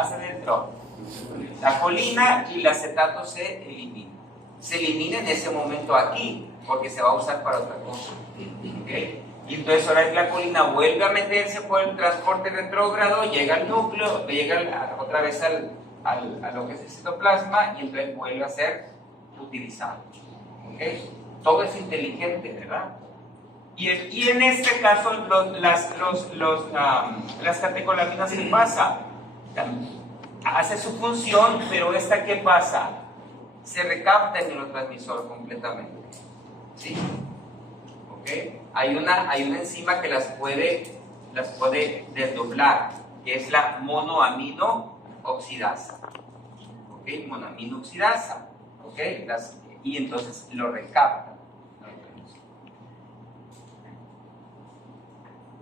hace dentro? La colina y el acetato se elimina. Se elimina en ese momento aquí, porque se va a usar para otra cosa. ¿Okay? Y entonces ahora la colina vuelve a meterse por el transporte retrógrado, llega al núcleo, llega otra vez a lo que es el citoplasma y entonces vuelve a ser utilizado. ¿Okay? Todo es inteligente, ¿verdad? Y en este caso, las catecolaminas, ¿qué pasa? Hace su función, pero esta, ¿qué pasa? Se recapta el neurotransmisor completamente. ¿Sí? ¿Ok? Hay una enzima que las puede desdoblar, que es la monoamino oxidasa. ¿Ok? Monoamino oxidasa. ¿Ok? Y entonces lo recapta.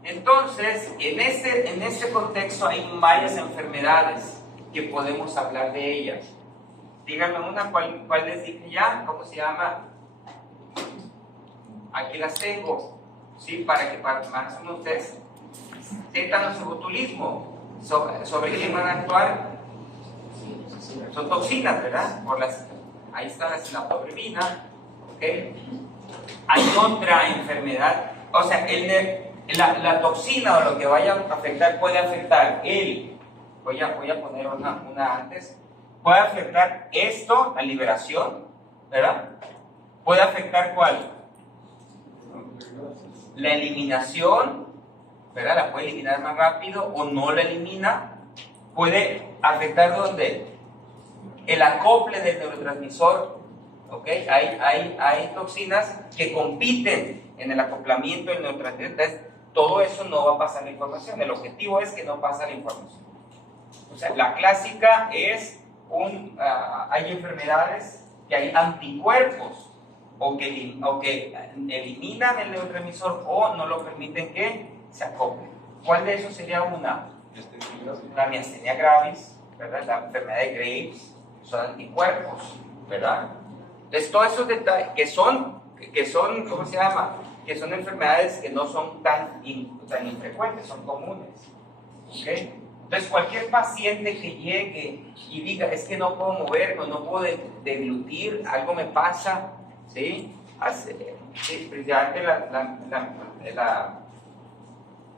Entonces, en este contexto hay varias enfermedades que podemos hablar de ellas. Díganme una, ¿cuál les dije ya? ¿Cómo se llama? Aquí las tengo, ¿sí? Para que más o menos ustedes tétanos y botulismo. ¿Sobre qué van a actuar? Son toxinas, ¿verdad? Ahí está la sinapobrevina, ¿ok? Hay otra enfermedad, o sea, la toxina o lo que vaya a afectar puede afectar voy a poner una antes, puede afectar esto, la liberación, ¿verdad? Puede afectar ¿cuál? La eliminación, ¿verdad? La puede eliminar más rápido o no la elimina. Puede afectar ¿dónde? El acople del neurotransmisor, ¿ok? Hay toxinas que compiten en el acoplamiento del neurotransmisor. Entonces, todo eso no va a pasar la información. El objetivo es que no pase la información. O sea, la clásica es hay enfermedades que hay anticuerpos o que eliminan el neurotransmisor o no lo permiten que se acople. ¿Cuál de esos sería una? La miastenia gravis, ¿verdad? La enfermedad de Graves, son anticuerpos, ¿verdad? Entonces, todos esos detalles que son, ¿cómo se llama? Que son enfermedades que no son tan infrecuentes, son comunes. ¿Okay? Entonces, cualquier paciente que llegue y diga, es que no puedo moverme, no puedo deglutir, algo me pasa, ¿sí? Precisamente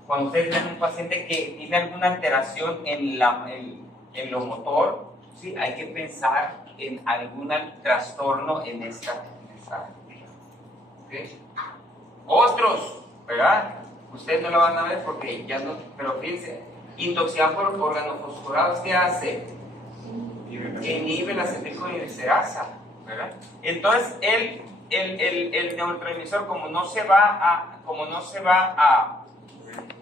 cuando ustedes ven un paciente que tiene alguna alteración en lo motor, ¿sí? Hay que pensar en algún trastorno en esta ¿okay? Otros, ¿verdad? Ustedes no lo van a ver porque ya no, pero fíjense, intoxicación por organofosforados, ¿qué hace? Inhibe la acetilcoindicerasa, ¿verdad? Entonces, el neurotransmisor, como no se va a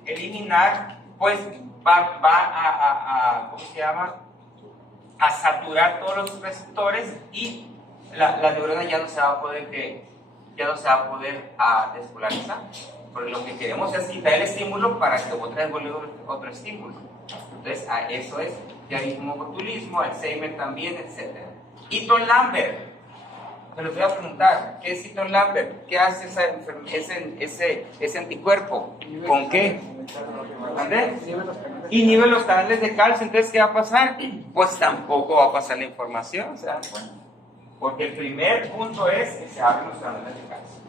eliminar, pues va a ¿cómo se llama? A saturar todos los receptores y la neurona ya no se va a poder despolarizar, porque lo que queremos es quitar el estímulo para que otra vez vuelva otro estímulo. Entonces, eso es diarismo, botulismo, Alzheimer también, etc. Eaton Lambert, me los voy a preguntar, ¿qué es Eaton Lambert? ¿Qué hace ese anticuerpo? ¿Con qué? ¿Dónde? Inhibe los canales de calcio. Entonces, ¿qué va a pasar? Pues tampoco va a pasar la información, ¿se dan cuenta? Porque el primer punto es que se abren los canales de calcio.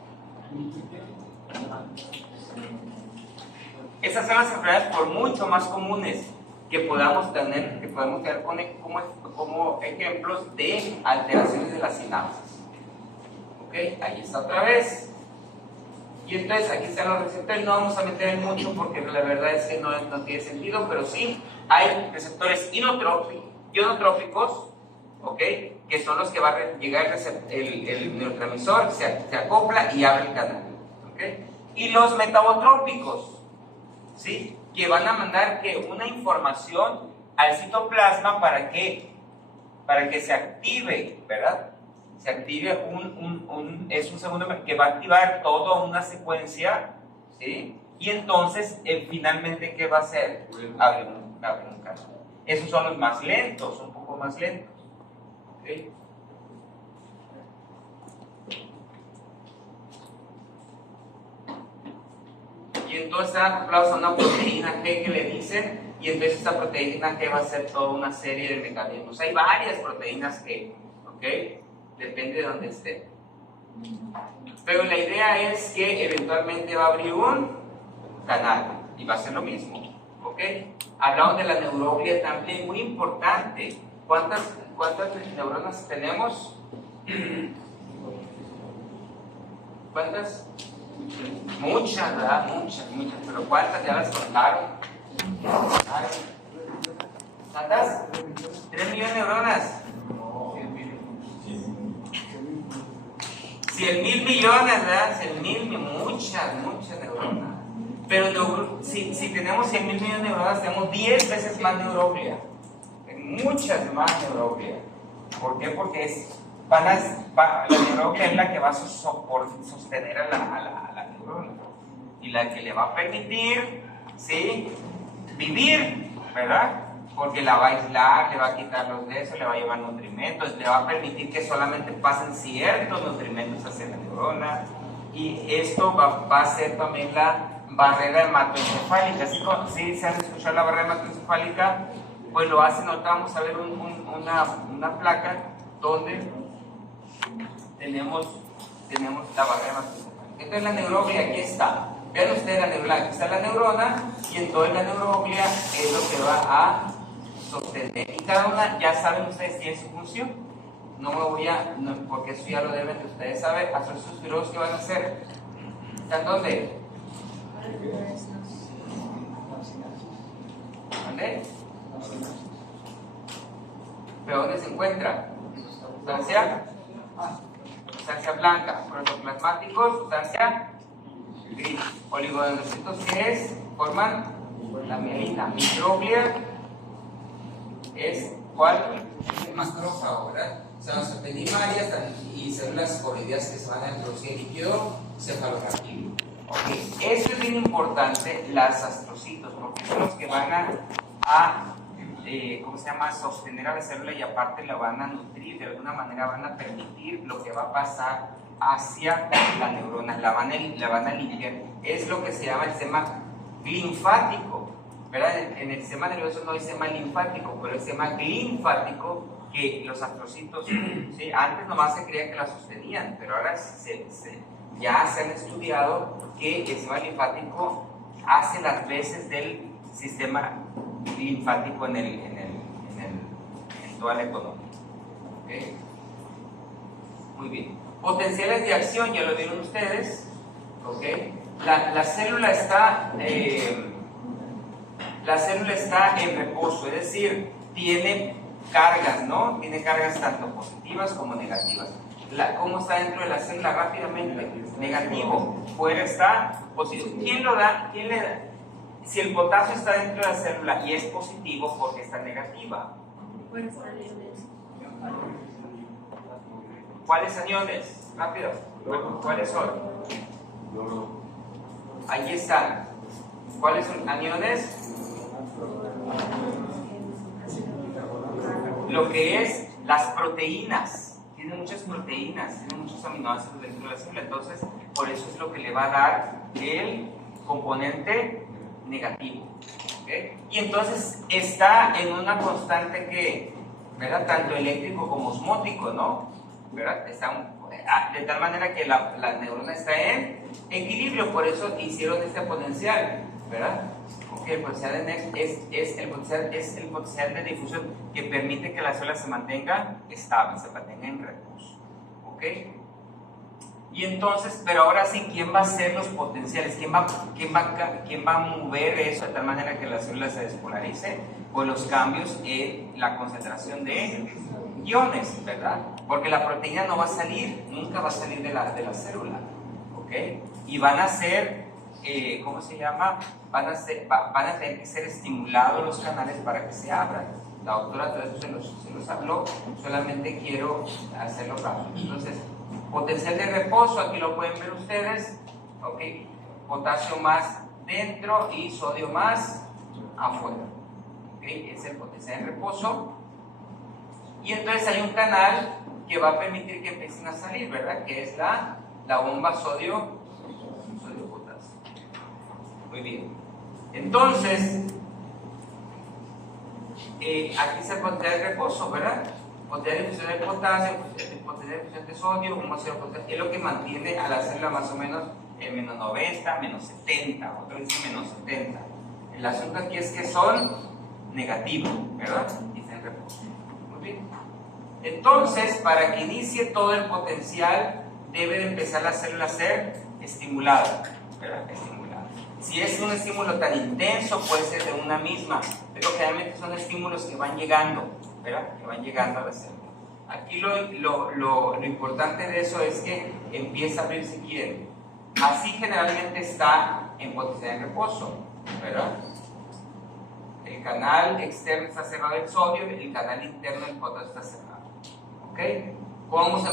Esas son las enfermedades por mucho más comunes que podemos tener como ejemplos de alteraciones de las sinapsis. ¿Ok? Ahí está otra vez. Y entonces aquí están los receptores. No vamos a meter en mucho porque la verdad es que no tiene sentido, pero sí hay receptores ionotrópicos, ¿ok? Que son los que va a llegar el neurotransmisor, se acopla y abre el canal, ¿ok? Y los metabotrópicos, ¿sí? Que van a mandar una información al citoplasma para que se active, ¿verdad? Se active es un segundo que va a activar toda una secuencia, ¿sí? Y entonces, finalmente, ¿qué va a hacer? Abre un canal. Esos son los más lentos, un poco más lentos. ¿Okay? Y entonces están acoplados a una proteína G que le dicen y entonces esta proteína que va a hacer toda una serie de mecanismos. Hay varias proteínas que, ¿ok? Depende de dónde esté. Pero la idea es que eventualmente va a abrir un canal y va a ser lo mismo, ¿ok? Hablamos de la neuroglia también, muy importante. ¿Cuántas neuronas tenemos? ¿Cuántas? Muchas, ¿verdad? Muchas, pero ¿cuántas ya las contaron? ¿Cuántas? 3 millones de neuronas. 100.000 millones, ¿verdad? 100.000, muchas neuronas. Pero si tenemos 100.000 millones de neuronas, tenemos 10 veces más neuroglia. Muchas más neuroglia. ¿Por qué? Porque la neuroglia es la que va a sostener a la neurona y la que le va a permitir, ¿sí?, vivir, ¿verdad? Porque la va a aislar, le va a quitar los de eso, le va a llevar nutrimentos, le va a permitir que solamente pasen ciertos nutrimentos hacia la neurona, y esto va a ser también la barrera hematoencefálica. ¿Sí se han escuchado la barrera hematoencefálica? Pues lo hacen. Ahorita vamos a ver una placa donde tenemos la barrera hematoencefálica. Entonces la neuroglia aquí está. Vean ustedes la neurona, aquí está la neurona, y entonces la neuroglia es lo que va a sostener. Y cada una, ya saben ustedes, tiene su función. No me voy a, porque eso ya lo deben de ustedes saber. ¿A sus fibrosos qué van a hacer? ¿Están dónde? ¿Dónde? ¿Pero dónde se encuentra? Sustancia blanca, protoplasmáticos, sustancia gris. Oligodendrocitos, ¿qué es? Forman la mielina. Microglia es, ¿cuál? Es macrófago, ¿verdad? O sea, las pedimarias y células coroideas que se van a introducir en líquido cefalorraquídeo. Ok, esto es bien importante, las astrocitos, porque son los que van a ¿cómo se llama?, sostener a la célula, y aparte la van a nutrir, de alguna manera van a permitir lo que va a pasar hacia la neurona, la van a limpiar. Es lo que se llama el sistema linfático, ¿verdad? En el sistema nervioso no hay sistema linfático, pero el sistema linfático, que los astrocitos, ¿sí?, antes nomás se creía que la sostenían, pero ahora ya se han estudiado que el sistema linfático hace las veces del sistema linfático en toda la economía. ¿Okay? Muy bien. Potenciales de acción, ya lo vieron ustedes. ¿Okay? La célula está en reposo, es decir, tiene cargas, ¿no? Tiene cargas tanto positivas como negativas. ¿Cómo está dentro de la célula? Rápidamente, negativo. Fuera está positivo. ¿Quién lo da? ¿Quién le da? Si el potasio está dentro de la célula y es positivo, ¿por qué está negativa? ¿Cuáles aniones? Rápido. ¿Cuáles son? Ahí están. ¿Cuáles son aniones? Lo que es las proteínas. Tiene muchas proteínas, tiene muchos aminoácidos dentro de la célula. Entonces, por eso es lo que le va a dar el componente negativo. ¿Okay? Y entonces está en una constante que, ¿verdad?, tanto eléctrico como osmótico, ¿no? ¿Verdad? De tal manera que la neurona está en equilibrio, por eso hicieron este potencial, ¿verdad? Porque el potencial es el potencial de difusión que permite que la célula se mantenga estable, se mantenga en reposo. ¿Ok? Y entonces, pero ahora sí, ¿quién va a hacer los potenciales? ¿Quién va a mover eso de tal manera que la célula se despolarice? Pues los cambios en la concentración de iones, ¿verdad? Porque la proteína no va a salir, nunca va a salir de la célula, ¿ok? Y van a ser, ¿cómo se llama? Van a tener que ser estimulados los canales para que se abran. La doctora todo eso se los habló, solamente quiero hacerlo rápido. Entonces, potencial de reposo, aquí lo pueden ver ustedes, ¿ok? Potasio más dentro y sodio más afuera, ¿ok? Es el potencial de reposo. Y entonces hay un canal que va a permitir que empiecen a salir, ¿verdad? Que es la bomba sodio-potasio. Muy bien. Entonces, aquí es el potencial de reposo, ¿verdad? Potencial de fusión de potasio, potencial de fusión de sodio, un vacío de potasio, es lo que mantiene a la célula más o menos en menos 90, menos 70, otro dice menos 70. El asunto aquí es que son negativos, ¿verdad? Y están en reposo. Muy bien. Entonces, para que inicie todo el potencial, debe de empezar la célula a ser estimulada, ¿verdad? Estimulada. Si es un estímulo tan intenso, puede ser de una misma, pero generalmente son estímulos que van llegando, ¿verdad? Que van llegando a la célula. Aquí lo importante de eso es que empieza a abrir si quiere. Así generalmente está en potencial de reposo, ¿verdad? El canal externo está cerrado del sodio, el canal interno del potasio está cerrado. ¿Ok? ¿Cómo vamos a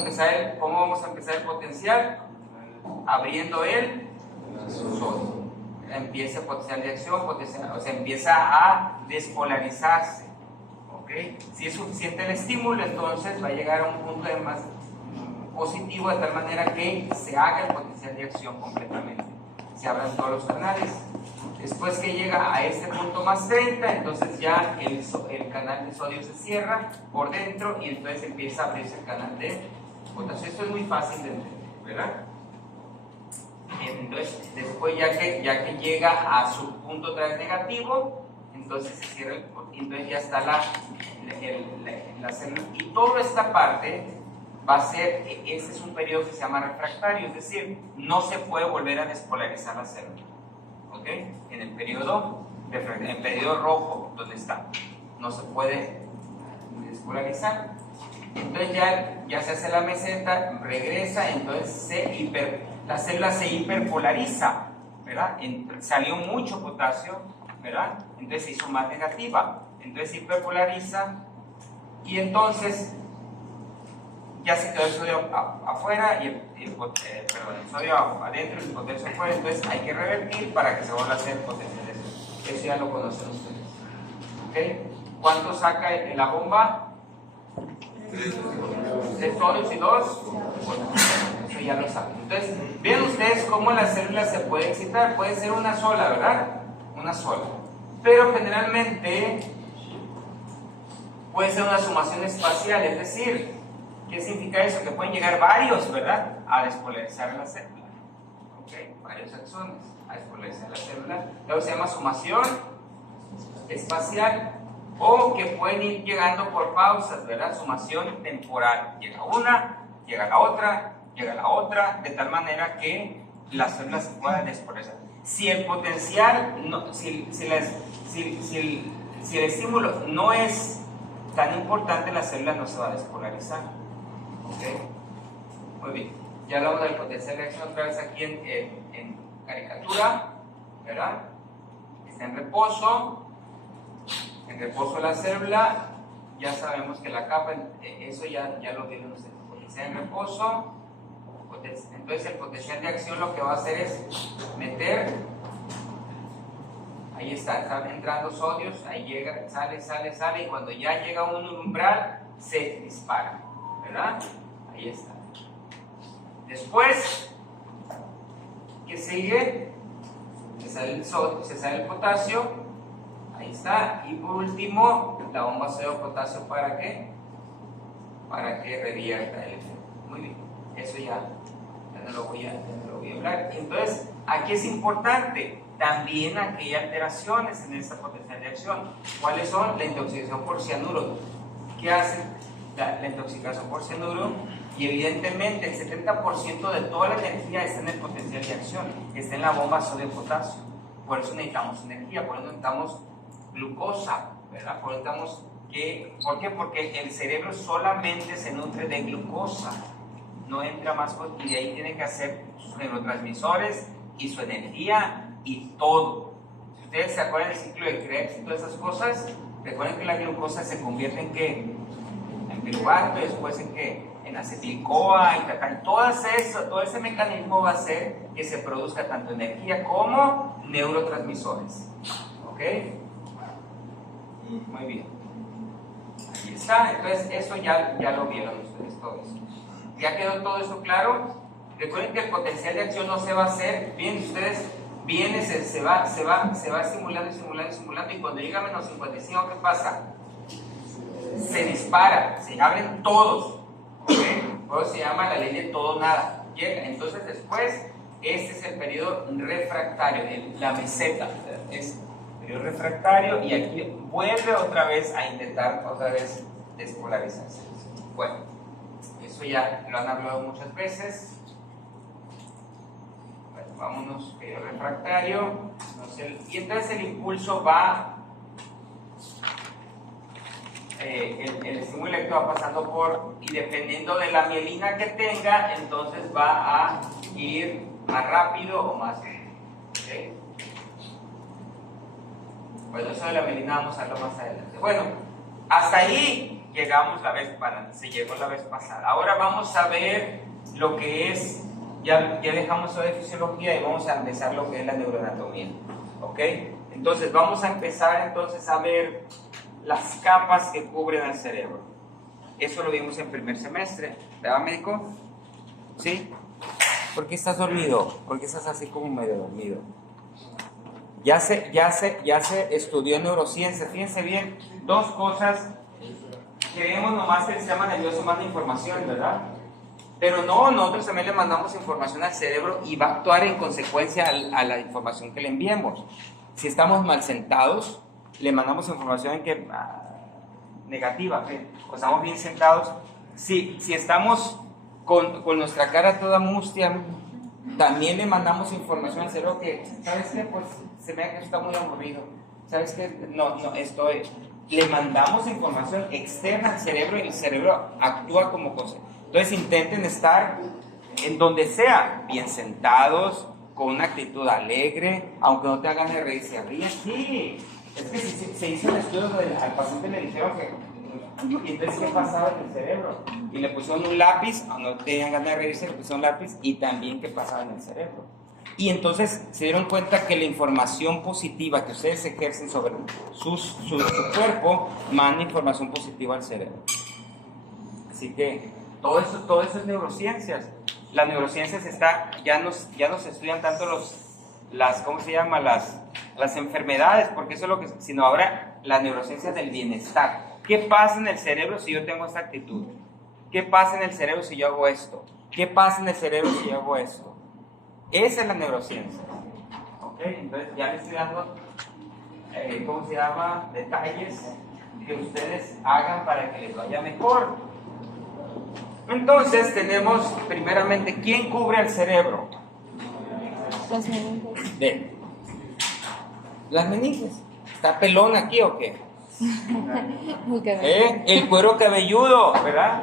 empezar el potencial? Abriendo el sodio. Empieza el potencial de acción, o sea, empieza a despolarizarse. ¿Ok? Si es suficiente el estímulo, entonces va a llegar a un punto de más positivo de tal manera que se haga el potencial de acción completamente. Se abran todos los canales. Después que llega a este punto más 30, entonces ya el canal de sodio se cierra por dentro y entonces empieza a abrirse el canal de potasio. Esto es muy fácil de entender, ¿verdad? Entonces, después ya que llega a su punto otra vez negativo, entonces se cierra entonces ya está la célula. Y toda esta parte va a ser, ese es un periodo que se llama refractario, es decir, no se puede volver a despolarizar la célula. ¿Ok? En el periodo rojo, donde está, no se puede despolarizar. Entonces ya se hace la meseta, regresa, entonces la célula se hiperpolariza, ¿verdad? Salió mucho potasio, ¿verdad? Entonces se hizo más negativa, entonces se hiperpolariza y entonces ya se quedó el sodio afuera y el sodio adentro y el potasio afuera, entonces hay que revertir para que se vuelva a hacer potencial de sodio. Eso ya lo conocen ustedes. ¿Ok? ¿Cuánto saca en la bomba? 3 sodios y 2. Eso ya lo saben. Entonces, vean ustedes cómo la célula se puede excitar. Puede ser una sola, ¿verdad? Una sola. Pero generalmente puede ser una sumación espacial, es decir, ¿qué significa eso? Que pueden llegar varios, ¿verdad? A despolarizar la célula. ¿Ok? Varios axones a despolarizar la célula. Luego se llama sumación espacial. O que pueden ir llegando por pausas, ¿verdad? Sumación temporal. Llega una, llega la otra, llega la otra, de tal manera que las células se puedan despolarizar. Si el potencial, si el estímulo no es tan importante, la célula no se va a despolarizar. ¿Ok? Muy bien. Ya hablamos del potencial de acción otra vez aquí en caricatura, ¿verdad? Está en reposo. En reposo la célula, ya sabemos que la capa, eso ya lo vieron ustedes. Potencial en reposo. Entonces el potencial de acción lo que va a hacer es meter, ahí están entrando sodios, ahí llega, sale, y cuando ya llega a un umbral, se dispara, ¿verdad? Ahí está. Después, ¿qué sigue? Se sale el potasio, ahí está, y por último, la bomba sodio-potasio, ¿para qué? Para que revierta el efecto. Muy bien, eso ya no lo voy a hablar. Entonces, aquí es importante también aquí hay alteraciones en esta potencial de acción. ¿Cuáles son? La intoxicación por cianuro. ¿Qué hace la intoxicación por cianuro? Y evidentemente el 70% de toda la energía está en el potencial de acción, está en la bomba sodio-potasio. Por eso necesitamos energía, por eso necesitamos glucosa, ¿verdad? Por qué? Porque el cerebro solamente se nutre de glucosa, no entra más cosas, y de ahí tiene que hacer sus neurotransmisores y su energía y todo. Si ustedes se acuerdan del ciclo de Krebs y todas esas cosas, recuerden que la glucosa se convierte en ¿qué? En piruvato, y después en ¿qué? En acetil-CoA y tal. Todo ese mecanismo va a hacer que se produzca tanto energía como neurotransmisores. ¿Ok? Muy bien. Ahí está. Entonces, eso ya lo vieron ustedes, todo eso. ¿Ya quedó todo eso claro? Recuerden que el potencial de acción no se va a hacer, bien, ustedes se va estimulando, y cuando llega a menos 55, ¿qué pasa? se dispara, se abren todos. ¿Okay? Por eso se llama la ley de todo nada. Llega. Entonces después, este es el periodo refractario, la meseta. Es periodo refractario y aquí vuelve otra vez a intentar otra vez despolarizarse. Bueno, eso ya lo han hablado muchas veces. Bueno, vámonos, periodo refractario. Y entonces el impulso va, el estímulo eléctrico va pasando por, y dependiendo de la mielina que tenga, entonces va a ir más rápido o más lento. ¿Okay? Bueno, eso de la mielina vamos a verlo más adelante. Bueno, hasta ahí llegamos se llegó la vez pasada. Ahora vamos a ver lo que es, ya dejamos eso de fisiología y vamos a empezar lo que es la neuroanatomía. ¿Ok? Entonces vamos a empezar entonces a ver las capas que cubren al cerebro. Eso lo vimos en primer semestre, ¿verdad, médico? ¿Sí? ¿Por qué estás dormido? ¿Por qué estás así como medio dormido? Ya se estudió en neurociencia. Fíjense bien, dos cosas. Creemos nomás que el sistema nervioso manda información, ¿verdad? Pero no, nosotros también le mandamos información al cerebro y va a actuar en consecuencia a la información que le enviemos. Si estamos mal sentados, le mandamos información negativa, o estamos bien sentados. Si estamos con nuestra cara toda mustia, también le mandamos información al cerebro que, ¿sabes qué? Pues se me ha que está muy aburrido. ¿Sabes qué? No, le mandamos información externa al cerebro y el cerebro actúa como cosa. Entonces intenten estar en donde sea, bien sentados, con una actitud alegre, aunque no te hagan de reír, se ríen. Sí, es que se hizo un estudio donde al paciente le dijeron que, y entonces, ¿qué pasaba en el cerebro? Y le pusieron un lápiz, no tenían ganas de reírse, le pusieron un lápiz, y también qué pasaba en el cerebro. Y entonces se dieron cuenta que la información positiva que ustedes ejercen sobre su cuerpo manda información positiva al cerebro. Así que todo eso es neurociencias. Las neurociencias ya nos estudian tanto ¿cómo se llama? Las enfermedades, porque eso es lo que, sino ahora las neurociencias del bienestar. ¿Qué pasa en el cerebro si yo tengo esta actitud? ¿Qué pasa en el cerebro si yo hago esto? ¿Qué pasa en el cerebro si yo hago esto? Esa es la neurociencia. ¿Ok? Entonces ya les estoy dando, ¿cómo se llama? Detalles que ustedes hagan para que les vaya mejor. Entonces tenemos primeramente, ¿quién cubre el cerebro? Las meninges. Bien. ¿Las meninges? ¿Está pelón aquí o qué? El cuero cabelludo, ¿verdad?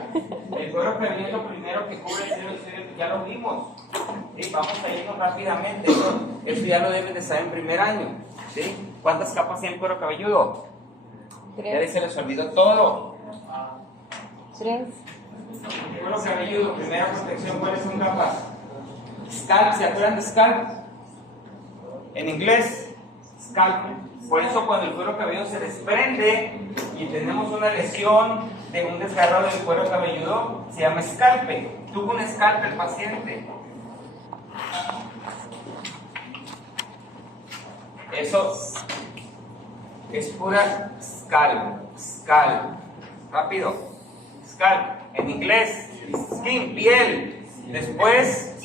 El cuero cabelludo es lo primero que cubre el cerebro, ya lo vimos. ¿Sí? Vamos a irnos rápidamente. Eso ya lo deben de saber en primer año. ¿Sí? ¿Cuántas capas tiene el cuero cabelludo? 3. Ya se les olvidó todo. 3. El cuero cabelludo, primera protección, ¿cuáles son capas? Scalp, ¿se acuerdan de scalp? En inglés, scalp. Por eso cuando el cuero cabelludo se desprende y tenemos una lesión de un desgarrado del cuero cabelludo, se llama escalpe. Tuvo un escalpe el paciente. Eso es pura scalp. Rápido. Scalp. En inglés, skin, piel. Después,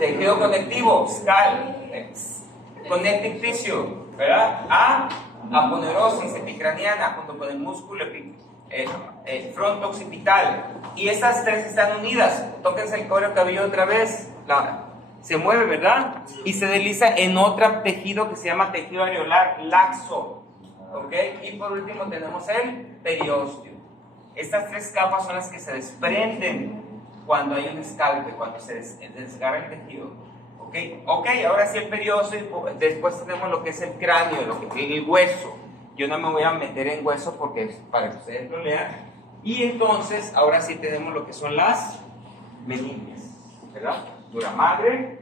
tejido conectivo, scalp, connective tissue, ¿verdad? Aponerosis epicraniana junto con el músculo fronto-occipital. Y estas tres están unidas. Tóquense el cuero cabelludo otra vez. Se mueve, ¿verdad? Y se desliza en otro tejido que se llama tejido areolar laxo. ¿Ok? Y por último tenemos el periósteo. Estas tres capas son las que se desprenden cuando hay un escalpe, cuando se desgarra el tejido. ¿Ok? Ahora sí el periósteo, después tenemos lo que es el cráneo, el hueso. Yo no me voy a meter en hueso porque es para que ustedes lo lean. Y entonces, ahora sí tenemos lo que son las meninges, ¿verdad? Dura madre,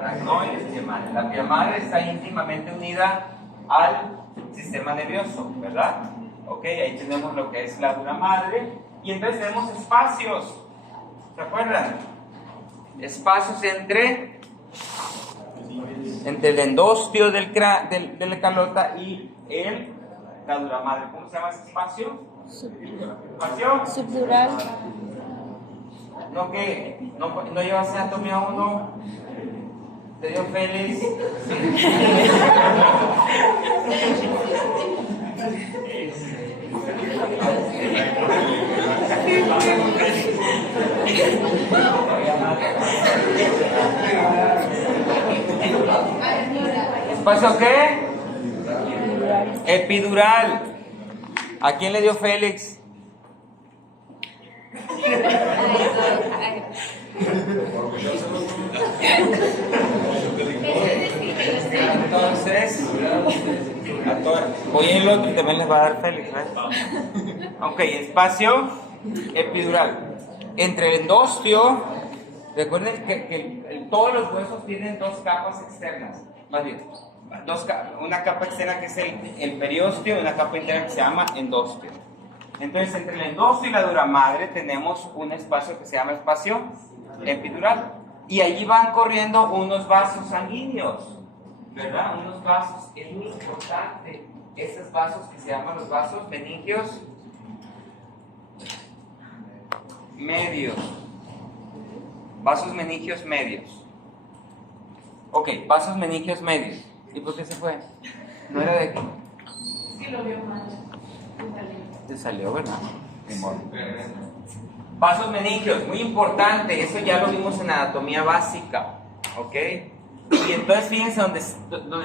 aracnoides, pie madre. La pie madre está íntimamente unida al sistema nervioso, ¿verdad? Ok, ahí tenemos lo que es la dura madre. Y entonces tenemos espacios, ¿se acuerdan? Espacios entre Entre el endostio de la calota y la dura madre. ¿Cómo se llama ese espacio? ¿Espacio? Subdural. ¿No qué? ¿No llevas anatomía 1? ¿Te dio Félix? ¿Espacio qué? Epidural. ¿A quién le dio Félix? Entonces, voy a el otro y también les va a dar Félix, ¿ves? Ok, espacio epidural. Entre el endostio, recuerden que todos los huesos tienen dos capas externas, más bien, una capa externa que es el periósteo y una capa interna que se llama endostio. Entonces, entre el endostio y la dura madre tenemos un espacio que se llama espacio epidural. Y allí van corriendo unos vasos sanguíneos, ¿verdad? Unos vasos, es muy importante, esos vasos que se llaman los vasos meningios medios. Vasos meningios medios. Ok, vasos meningios medios. ¿Y por qué se fue? ¿No era de aquí? Es que lo vio mal. Se salió, ¿verdad? Ni modo. Vasos meningios, muy importante, eso ya lo vimos en anatomía básica, ¿ok? Y entonces fíjense dónde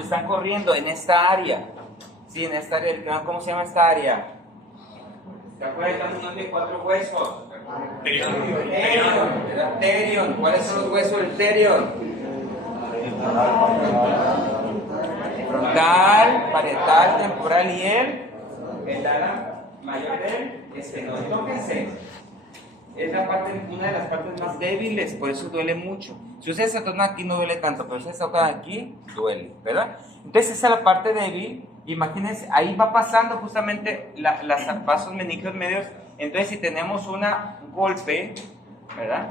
están corriendo, en esta área. Sí, en esta área, ¿cómo se llama esta área? ¿Se acuerdan de la unión de 4 huesos? Terion. ¿Cuáles son los huesos del terion? Frontal, parietal, temporal y el ala mayor del esternón. Tóquense. Es una de las partes más débiles, por eso duele mucho. Si ustedes se tocan aquí no duele tanto, pero si ustedes se tocan aquí, duele, ¿verdad? Entonces esa es la parte débil. Imagínense, ahí va pasando justamente los vasos meningios medios. Entonces si tenemos un golpe, ¿verdad?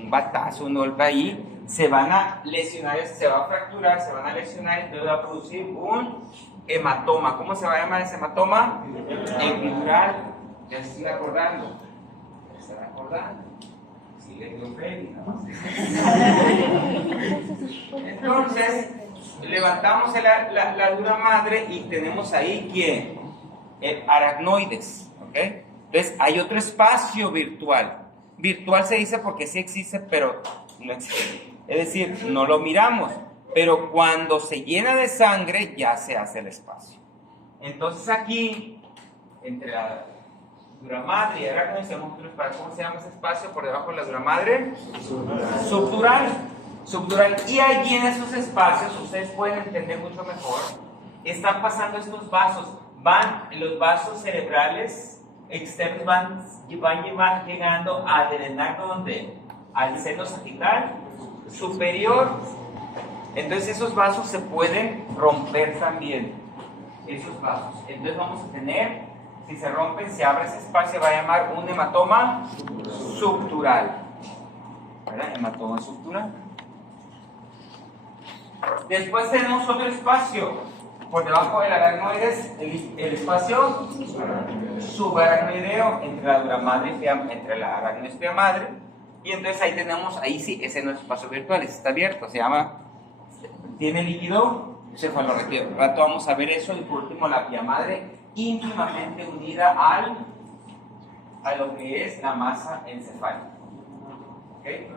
Un batazo, un golpe ahí, se van a lesionar, se va a fracturar, se van a lesionar, entonces va a producir un hematoma. ¿Cómo se va a llamar ese hematoma? Epidural. Ya se estoy acordando. ¿Se están acordando? Sí, le dio Félix, nada más. Entonces, levantamos la dura madre y tenemos ahí, ¿quién? Aracnoides, ¿ok? Entonces, hay otro espacio virtual. Virtual se dice porque sí existe, pero no existe. Es decir, no lo miramos, pero cuando se llena de sangre, ya se hace el espacio. Entonces, aquí, entre la dura madre y aracnoides, ¿cómo se llama ese espacio por debajo de la dura madre? Subdural. Y allí en esos espacios, ustedes pueden entender mucho mejor, están pasando estos vasos, los vasos cerebrales externos van llegando a drenar ¿dónde? Al seno sagital superior. Entonces esos vasos se pueden romper también, esos vasos. Entonces vamos a tener, si se rompen, se abre ese espacio, se va a llamar un hematoma subdural, ¿verdad? Hematoma subdural. Después tenemos otro espacio por debajo del aracnoides, el espacio subaracnoideo entre la dura madre y entre la aracnoidea madre. Y entonces ahí tenemos, ahí sí, ese no es espacio virtual, ese está abierto, se llama, tiene líquido cefalorraquídeo. Al rato vamos a ver eso. Y por último la pia madre, íntimamente unida a lo que es la masa encefálica. ¿Okay?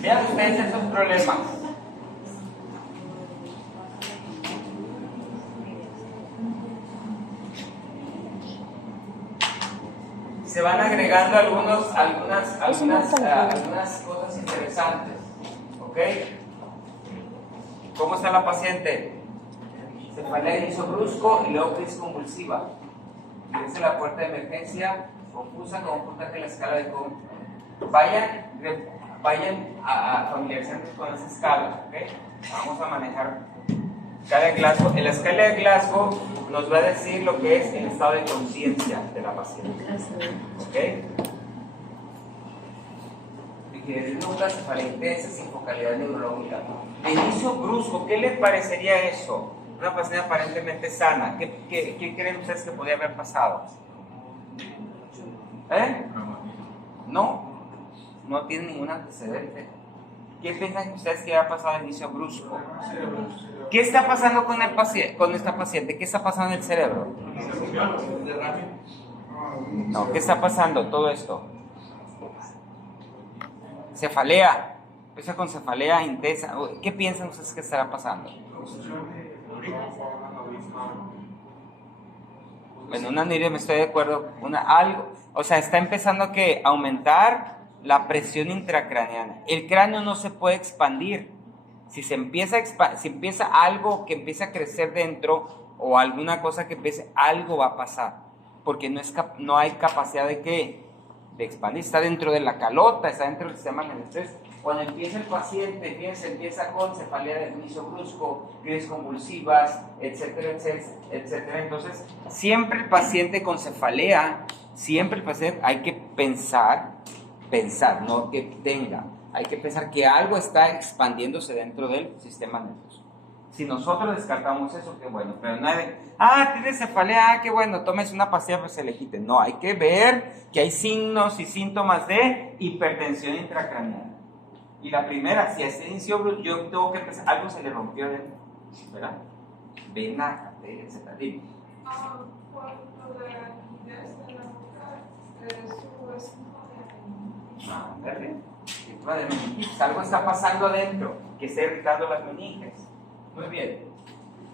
Vean ustedes esos problemas. Se van agregando algunas cosas interesantes. ¿Ok? ¿Cómo está la paciente? Cefalea inicio brusco y luego crisis convulsiva. Fíjense la puerta de emergencia confusa con puntaje en la escala de Cohn. Vayan a familiarizarse con esa escala, ¿ok? Vamos a manejar escala de Glasgow. En la escala de Glasgow nos va a decir lo que es el estado de conciencia de la paciente, ¿ok? Rigidez nunca, cefalea intensa, sin focalidad neurológica. De inicio brusco, ¿qué les parecería eso? Una paciente aparentemente sana. ¿Qué creen ustedes que podría haber pasado? No tiene ningún antecedente. ¿Qué piensan ustedes que ha pasado al inicio brusco? ¿Qué está pasando con esta paciente? ¿Qué está pasando en el cerebro? No, ¿qué está pasando? Todo esto. Cefalea. Empieza con cefalea intensa. ¿Qué piensan ustedes que estará pasando? Bueno, una aneurisma, estoy de acuerdo. O sea, está empezando a aumentar la presión intracraneana. El cráneo no se puede expandir. Si empieza algo que empieza a crecer dentro o alguna cosa que empiece, algo va a pasar. Porque no hay capacidad de expandir. Está dentro de la calota, está dentro del sistema nervioso. Cuando empieza el paciente, fíjense, empieza con cefalea de inicio brusco, crisis convulsivas, etcétera, etcétera. Entonces, siempre el paciente con cefalea, hay que pensar, no que tenga, hay que pensar que algo está expandiéndose dentro del sistema nervioso. Si nosotros descartamos eso, qué bueno, pero nadie, tiene cefalea, qué bueno, tómese una pastilla para que se le quite. No, hay que ver que hay signos y síntomas de hipertensión intracraneal. Y la primera, si este inicio, yo tengo que empezar, algo se le rompió dentro, ¿verdad? Vena, etcétera. Por lo de la rigidez de la boca, algo está pasando adentro, que está irritando las meninges. Muy bien.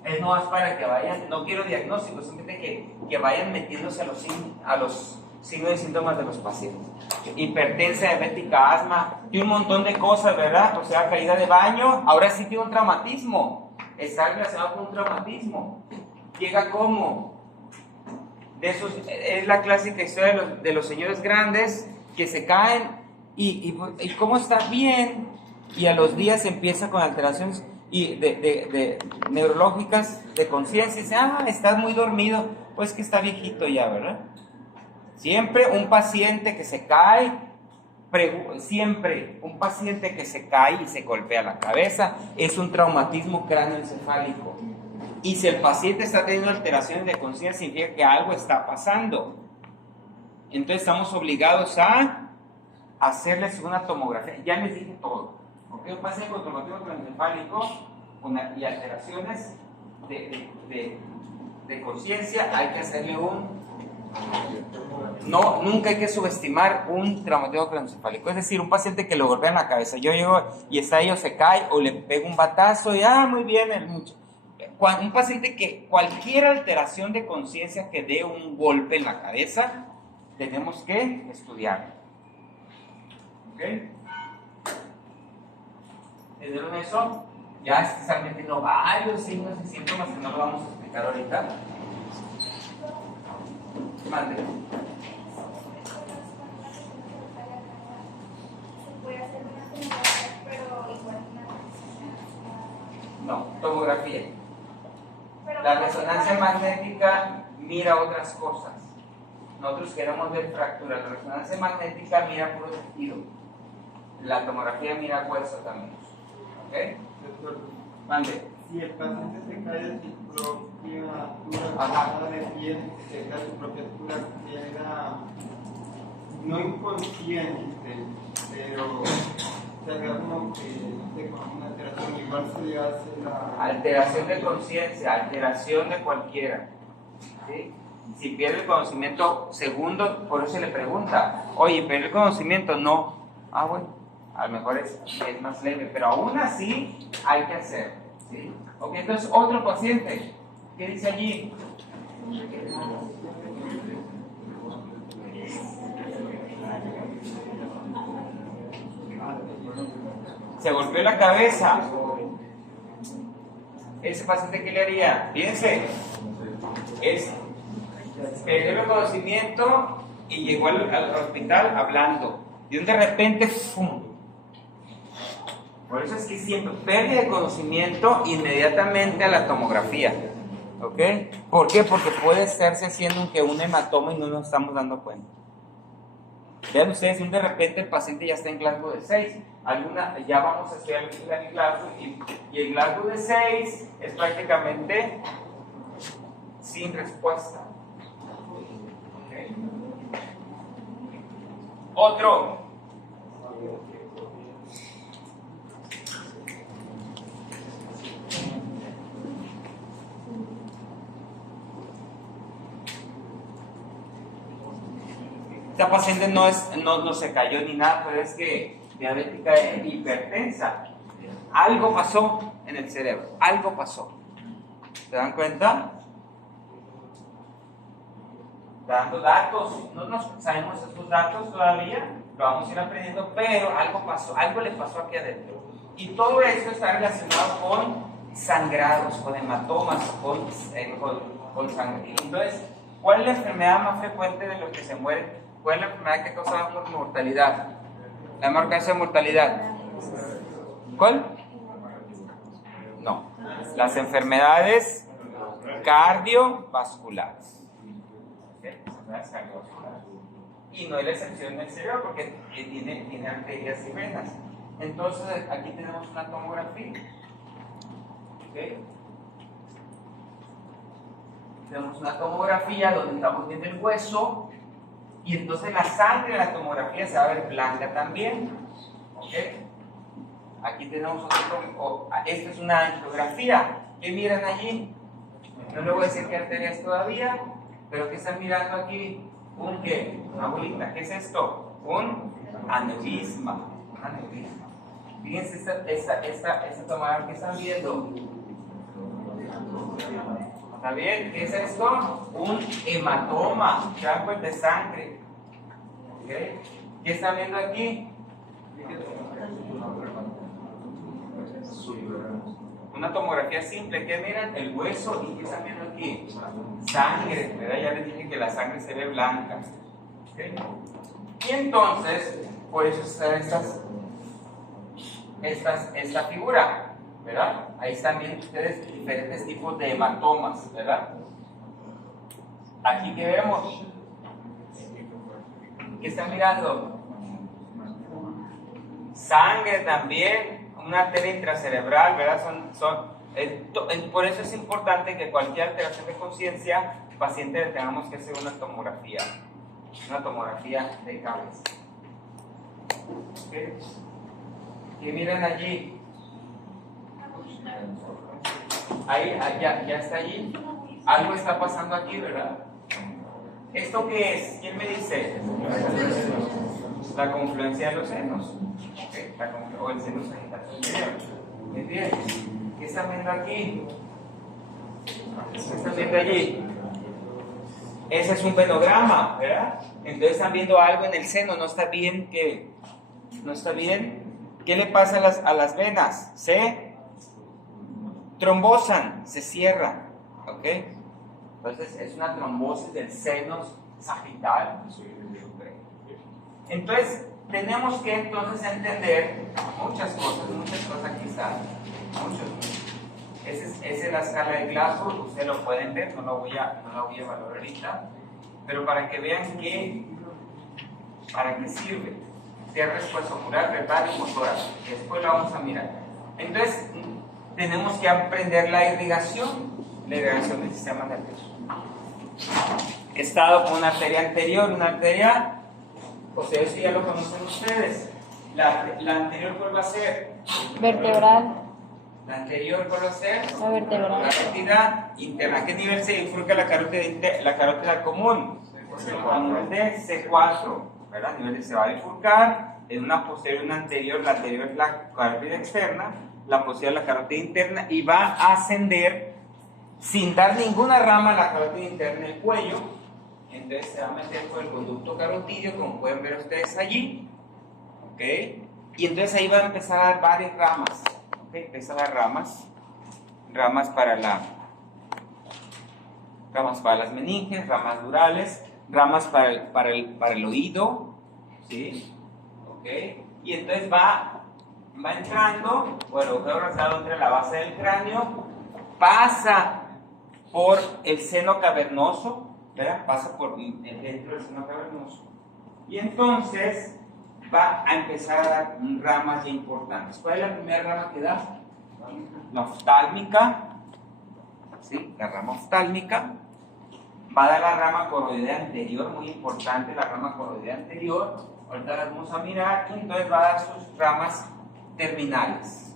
Es no es para que vayan, no quiero diagnóstico, simplemente que vayan metiéndose a los signos y síntomas de los pacientes. Hipertensa, diabética, asma, y un montón de cosas, ¿verdad? O sea, caída de baño, ahora sí tiene un traumatismo. Está relacionado con un traumatismo. Llega como es la clásica historia de los señores grandes que se caen y cómo está bien, y a los días empieza con alteraciones de neurológicas de conciencia y dice, estás muy dormido, pues que está viejito ya, ¿verdad? Siempre un paciente que se cae, y se golpea la cabeza es un traumatismo cráneoencefálico. Y si el paciente está teniendo alteraciones de conciencia, significa que algo está pasando. Entonces estamos obligados a hacerles una tomografía. Ya les dije todo. ¿Okay? Un paciente con traumatismo cráneoencefálico y alteraciones de conciencia, hay que hacerle nunca hay que subestimar un traumatismo craneoencefálico. Es decir, un paciente que lo golpea en la cabeza, yo llego y está ahí o se cae o le pego un batazo y muy bien, un paciente que cualquier alteración de conciencia que dé un golpe en la cabeza, tenemos que estudiar. ¿Ok? ¿Entendieron eso? Ya están metiendo varios signos y síntomas que no lo vamos a explicar ahorita. Mande. No, tomografía. La resonancia magnética mira otras cosas. Nosotros queremos ver fracturas. La resonancia magnética mira puro tejido. La tomografía mira hueso también. ¿Ok? Mande. Si el paciente se cae de su propia altura, de piel, se cae de su propia altura, queda no inconsciente, pero se ve como que con una alteración, igual se le hace la... Alteración de conciencia, alteración de cualquiera. ¿Sí? Si pierde el conocimiento, segundo, por eso se le pregunta, oye, ¿pierde el conocimiento? No. Bueno, a lo mejor es más leve, pero aún así hay que hacer. ¿Sí? Ok, entonces otro paciente, ¿qué dice allí? Se golpeó la cabeza. Ese paciente, ¿qué le haría? Fíjense, perdió el conocimiento y llegó al hospital hablando. Y de repente, ¡fum! Por eso es que siempre pérdida de conocimiento inmediatamente a la tomografía. ¿Ok? ¿Por qué? Porque puede estarse haciendo un hematoma y no nos estamos dando cuenta. Vean ustedes, de repente el paciente ya está en Glasgow de 6. Ya vamos a estudiar el Glasgow y el Glasgow de 6 es prácticamente sin respuesta. ¿Okay? Otro. Esta paciente no se cayó ni nada, pero es que diabética e hipertensa. Algo pasó en el cerebro, algo pasó. ¿Se dan cuenta? Dando datos, no sabemos estos datos todavía, lo vamos a ir aprendiendo, pero algo pasó, algo le pasó aquí adentro. Y todo esto está relacionado con sangrados, con hematomas, con sangre. Entonces, ¿cuál es la enfermedad más frecuente de los que se mueren? ¿Cuál es la enfermedad que causa mortalidad? La mayor causa de mortalidad. ¿Cuál? No. Las enfermedades cardiovasculares. ¿Sí? Enfermedades cardiovasculares. Y no es la excepción del cerebro porque tiene arterias y venas. Entonces aquí tenemos una tomografía. ¿Okay? Tenemos una tomografía donde estamos viendo el hueso. Y entonces la sangre de la tomografía se va a ver blanca también. ¿Okay? Aquí tenemos esta es una angiografía. ¿Qué miran allí? No le voy a decir qué arterias todavía, pero ¿qué están mirando aquí? ¿Qué? Una bolita. ¿Qué es esto? Un aneurisma. Un aneurisma. Fíjense esta tomografía que están viendo. ¿Está bien? ¿Qué es esto? Un hematoma, campo de sangre. ¿Okay? ¿Qué están viendo aquí? Una tomografía simple. ¿Qué miran? El hueso. ¿Y qué están viendo aquí? Sangre, ¿verdad? Ya les dije que la sangre se ve blanca. ¿Okay? Y entonces, por eso está esta figura. ¿Verdad? Ahí están viendo ustedes diferentes tipos de hematomas, ¿verdad? Aquí que vemos. ¿Qué están mirando? Sangre también, una arteria intracerebral, ¿verdad? Por eso es importante que cualquier alteración de conciencia, paciente le tengamos que hacer una tomografía de cabeza. ¿Okay? ¿Qué miran allí? Ahí, ya está allí. Algo está pasando aquí, ¿verdad? ¿Esto qué es? ¿Quién me dice? La confluencia de los senos. Okay. O el seno sagital. Muy bien. ¿Qué están viendo aquí? ¿Qué están viendo allí? Ese es un venograma, ¿verdad? Entonces están viendo algo en el seno. No está bien. ¿No está bien? ¿Qué le pasa a las venas? Se trombosan, se cierran. ¿Ok? Entonces es una trombosis del seno sagital. Entonces tenemos que entender muchas cosas aquí están. Esa es la escala de Glasgow, ustedes lo pueden ver, no la voy a evaluar ahorita, pero para que vean para qué sirve. Cierre espuesocular, verbal y motora. Después la vamos a mirar. Entonces tenemos que aprender la irrigación del sistema nervioso. He estado con una arteria anterior, una arteria, o sea, eso ya lo conocen ustedes. La anterior, ¿cuál va a ser? Vertebral. La anterior, ¿cuál va a ser? La vertebral. La carótida interna. ¿A qué nivel se bifurca la carótida común? A nivel de C4, ¿verdad? A nivel se va a bifurcar en una posterior y una anterior. La anterior es la carótida externa, la posterior es la carótida interna y va a ascender sin dar ninguna rama a la carótida interna del cuello. Entonces se va a meter por el conducto carotidio, como pueden ver ustedes allí. ¿Ok? Y entonces ahí va a empezar a dar varias ramas. ¿Ok? Empieza a dar ramas para ramas para las meninges, ramas durales, ramas para el oído, ¿sí? ¿Ok? Y entonces va entrando por el agujero rasgado entre la base del cráneo, pasa por el seno cavernoso, ¿verdad? Pasa por dentro del seno cavernoso. Y entonces va a empezar a dar ramas ya importantes. ¿Cuál es la primera rama que da? La oftálmica, ¿sí? La rama oftálmica. Va a dar la rama coroidea anterior, muy importante la rama coroidea anterior. Ahorita las vamos a mirar. Y entonces va a dar sus ramas terminales.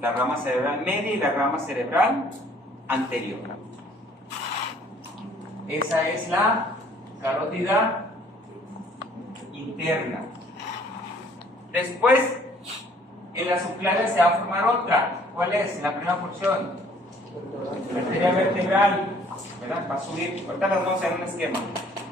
La rama cerebral media y la rama cerebral anterior. Esa es la carótida interna. Después, en la subclavia se va a formar otra. ¿Cuál es? En la primera porción. La arteria vertebral, ¿verdad? Va a subir. Ahorita las vamos a ver en un esquema.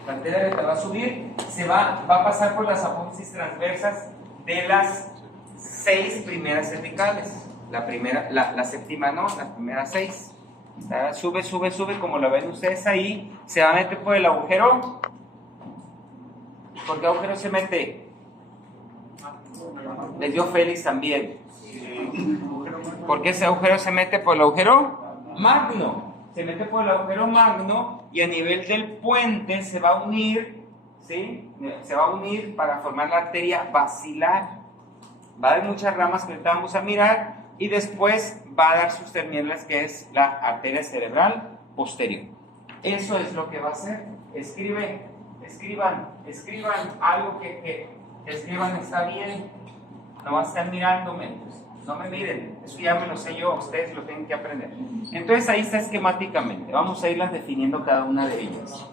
La arteria vertebral va a subir, va a pasar por las apófisis transversas de las 6 primeras cervicales. La séptima no, las primeras 6. Sube, sube, sube, como lo ven ustedes ahí. Se va a meter por el agujero. ¿Por qué agujero se mete? Les dio Félix también. ¿Por qué ese agujero se mete por el agujero magno? Se mete por el agujero magno y a nivel del puente se va a unir, ¿sí? Se va a unir para formar la arteria basilar. Va a haber muchas ramas que ahorita vamos a mirar y después va a dar sus terminales, que es la arteria cerebral posterior. Eso es lo que va a hacer. Escriban algo que escriban, está bien. No van a estar mirándome, no me miren, eso ya me lo sé yo, ustedes lo tienen que aprender. Entonces ahí está esquemáticamente, vamos a irlas definiendo cada una de ellas.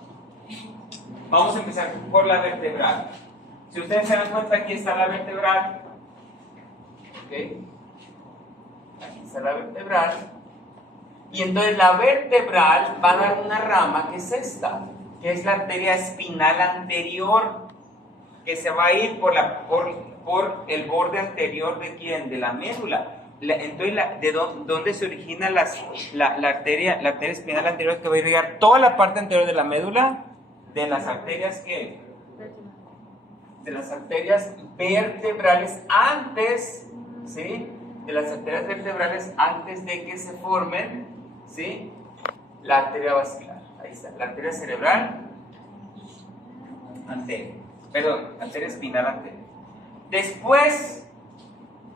Vamos a empezar por la vertebral. Si ustedes se dan cuenta, aquí está la vertebral. ¿Ok? Aquí está la vertebral. Y entonces la vertebral va a dar una rama que es esta, que es la arteria espinal anterior, que se va a ir por el borde anterior de ¿quién? De la médula. Entonces, ¿de dónde se origina la arteria espinal anterior, que va a irrigar toda la parte anterior de la médula? De las arterias ¿qué? De las arterias vertebrales antes, ¿sí? De las arterias vertebrales antes de que se formen, ¿sí? La arteria basilar. Ahí está, la arteria cerebral anterior. Perdón, arteria espinal anterior. Después,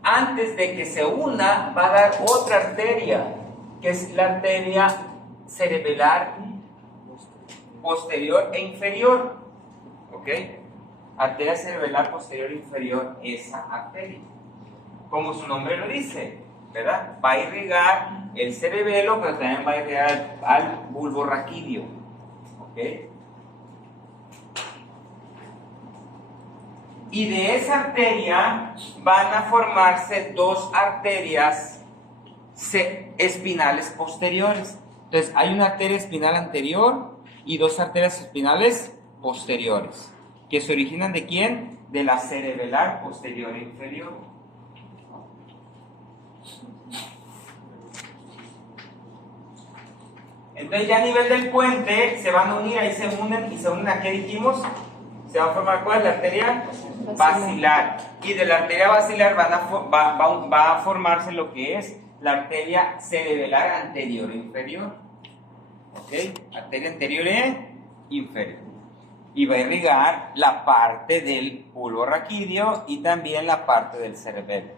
antes de que se una, va a dar otra arteria, que es la arteria cerebelar posterior e inferior. ¿Ok? Arteria cerebelar posterior e inferior, esa arteria. Como su nombre lo dice, ¿verdad? Va a irrigar el cerebelo, pero también va a irrigar al bulbo raquídeo. ¿Ok? Y de esa arteria van a formarse dos arterias espinales posteriores. Entonces, hay una arteria espinal anterior y dos arterias espinales posteriores. ¿Que se originan de quién? De la cerebelar posterior e inferior. Entonces, ya a nivel del puente se van a unir, ahí se unen y se unen a ¿qué dijimos? Se va a formar ¿cuál? La arteria basilar. Y de la arteria basilar va a formarse lo que es la arteria cerebelar anterior e inferior. ¿Ok? Arteria anterior e inferior. Y va a irrigar la parte del bulbo raquídeo y también la parte del cerebelo.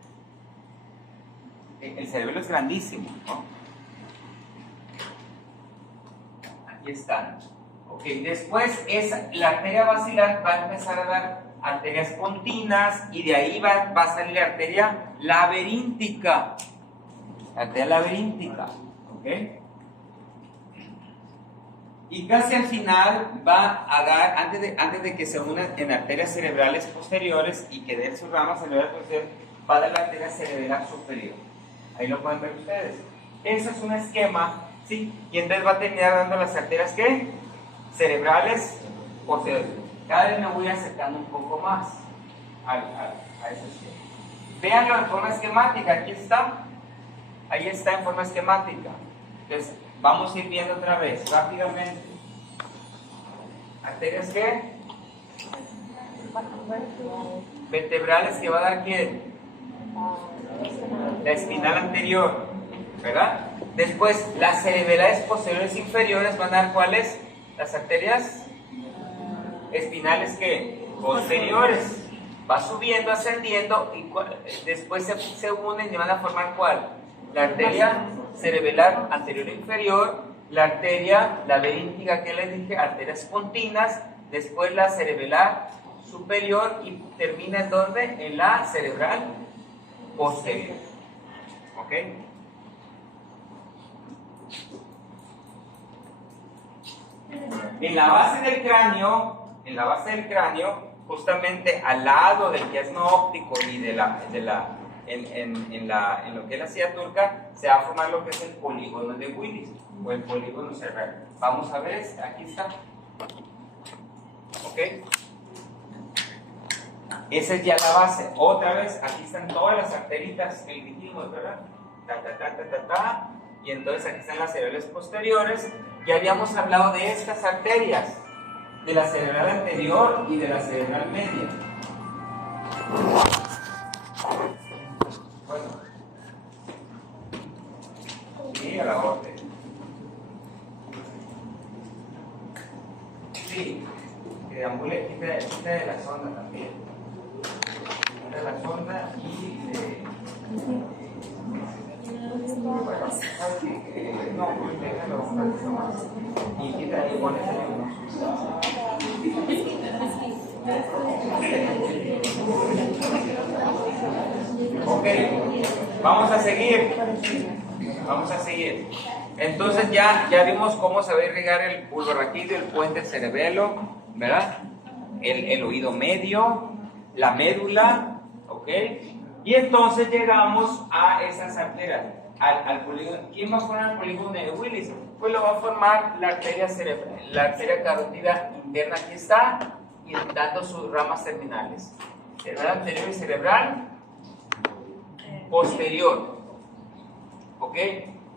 El cerebelo es grandísimo, ¿no? Aquí están. Ok, después la arteria basilar va a empezar a dar arterias pontinas y de ahí va a salir la arteria laberíntica. Arteria laberíntica, ¿ok? Y casi al final va a dar, antes de que se unan en arterias cerebrales posteriores y que den sus ramas cerebrales posteriores, va a dar la arteria cerebral superior. Ahí lo pueden ver ustedes. Eso es un esquema, ¿sí? Y entonces va a terminar dando las arterias, ¿qué? Cerebrales posteriores. Cada vez me voy acercando un poco más a ese esquema. Véanlo en forma esquemática, aquí está. Ahí está en forma esquemática. Entonces, vamos a ir viendo otra vez, rápidamente. ¿Arterias qué? Vertebrales que va a dar ¿quién? La espinal anterior, ¿verdad? Después, las cerebelales posteriores inferiores van a dar ¿cuáles? Las arterias espinales que posteriores. Va subiendo, ascendiendo y después se unen y van a formar ¿cuál? La arteria cerebelar anterior e inferior, la arteria laberíntica que les dije, arterias pontinas, después la cerebelar superior y termina ¿en dónde? En la cerebral posterior. ¿Ok? En la base del cráneo, justamente al lado del quiasma óptico y en lo que es la silla turca, se va a formar lo que es el polígono de Willis o el polígono cerebral. Vamos a ver, aquí está. ¿Ok? Esa es ya la base. Otra vez, aquí están todas las arteritas que dijimos, ¿verdad? Y entonces aquí están las cerebrales posteriores. Ya habíamos hablado de estas arterias, de la cerebral anterior y de la cerebral media. Bueno, sí, a la orden. Sí, que deambule, quita de la sonda también. Quita de la sonda y de. Bueno, ¿sabes qué? No, pues déjalo. Y quita y pones Ok, vamos a seguir. Entonces ya vimos cómo se va a irrigar el bulbo raquídeo, el puente cerebelo, ¿verdad? El oído medio, la médula, ¿ok? Y entonces llegamos a esas arterias, al polígono. ¿Quién va a formar el polígono de Willis? Pues lo va a formar la arteria cerebral, la arteria carótida interna, aquí está, y dando sus ramas terminales. Cerebral anterior y cerebral posterior. ¿Ok?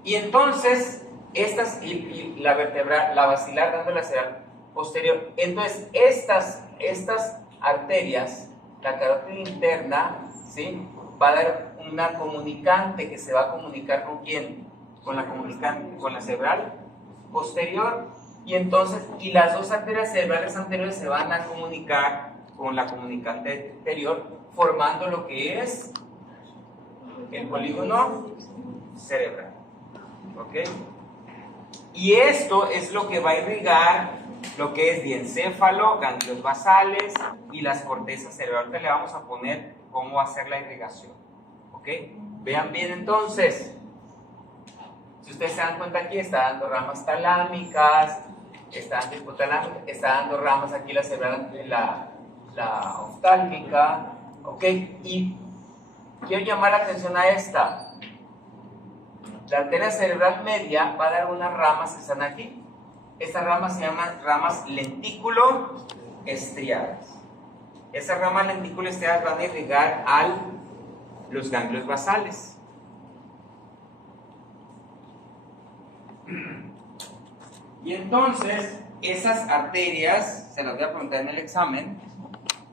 Y entonces, y la vertebral, la basilar dando la cerebral posterior. Entonces, estas arterias, la carótida interna, ¿sí? Va a dar una comunicante que se va a comunicar ¿con quién? Con la comunicante, con la cerebral posterior. Y entonces, y las dos arterias cerebrales anteriores se van a comunicar con la comunicante anterior, formando lo que es el polígono cerebral. ¿Ok? Y esto es lo que va a irrigar lo que es diencéfalo, ganglios basales y las cortezas cerebrales. Ahorita le vamos a poner cómo va a ser la irrigación. ¿Ok? Vean bien entonces. Si ustedes se dan cuenta aquí, está dando ramas talámicas, está dando hipotalámicas, está dando ramas aquí la cerebral, la oftálmica. ¿Ok? Y quiero llamar la atención a esta. La arteria cerebral media va a dar unas ramas que están aquí. Estas ramas se llaman ramas lentículo-estriadas. Esas ramas lentículo-estriadas van a irrigar a los ganglios basales. Y entonces, esas arterias, se las voy a preguntar en el examen,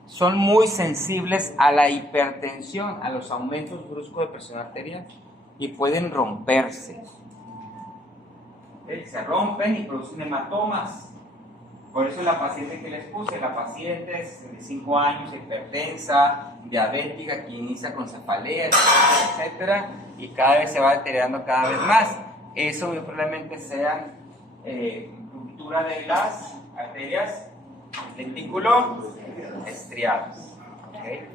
son muy sensibles a la hipertensión, a los aumentos bruscos de presión arterial, y pueden romperse. Se rompen y producen hematomas. Por eso la paciente que les puse, la paciente de 65 años, hipertensa, diabética, que inicia con cefalea, etcétera, y cada vez se va deteriorando cada vez más. Eso muy probablemente sean ruptura de las arterias lentículo-estriadas. ¿Okay?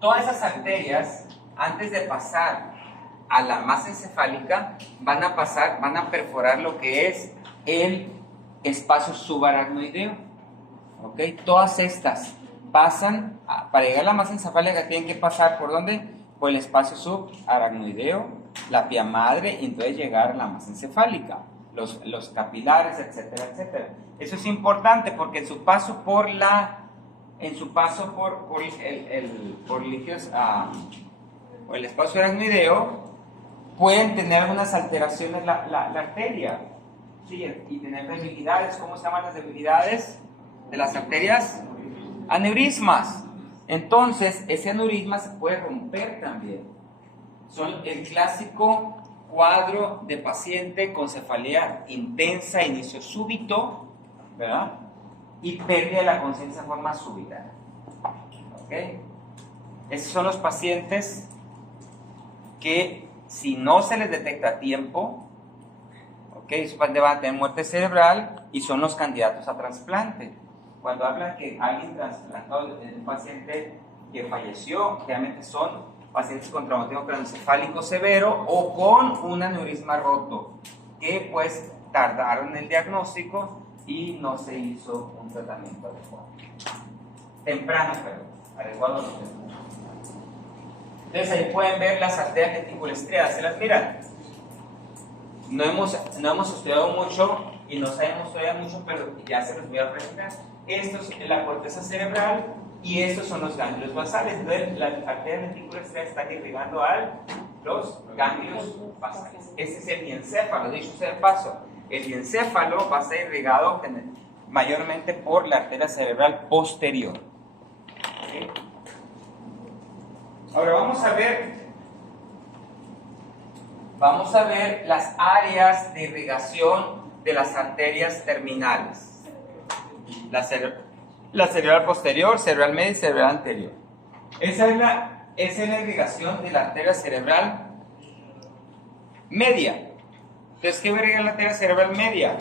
Todas esas arterias, antes de pasar a la masa encefálica, van a perforar lo que es el espacio subaracnoideo. ¿Ok? Todas estas pasan, para llegar a la masa encefálica tienen que pasar ¿por dónde? Por el espacio subaracnoideo, la pía madre, y entonces llegar a la masa encefálica, los capilares, etcétera, etcétera. Eso es importante porque en su paso por el espacio aracnoideo pueden tener algunas alteraciones la arteria, ¿sí? Y tener debilidades. ¿Cómo se llaman las debilidades de las arterias? Aneurismas. Entonces, ese aneurisma se puede romper también. Son el clásico cuadro de paciente con cefalea intensa, inicio súbito, ¿verdad? Y pérdida de la conciencia de forma súbita. ¿Ok? Esos son los pacientes que, si no se les detecta a tiempo, ¿ok? Esos pacientes van a tener muerte cerebral y son los candidatos a trasplante. Cuando hablan que alguien trasplantó, un paciente que falleció, realmente son pacientes con traumatismo craneoencefálico severo o con un aneurisma roto, que pues tardaron en el diagnóstico y no se hizo un tratamiento adecuado. Temprano, pero adecuado no. Entonces ahí pueden ver las arterias reticuloestriadas, ¿se las miran? No hemos estudiado mucho y no sabemos todavía mucho, pero ya se los voy a presentar. Esto es la corteza cerebral y estos son los ganglios basales. Entonces, las arterias reticuloestriadas están irrigando a los ganglios basales. Este es el diencéfalo, dicho sea de paso. El diencéfalo va a ser irrigado mayormente por la arteria cerebral posterior. ¿Okay? Ahora vamos a ver las áreas de irrigación de las arterias terminales. La cerebral posterior, cerebral media y cerebral anterior. Esa es la irrigación de la arteria cerebral media. Entonces, ¿qué va a irrigar la arteria cerebral media?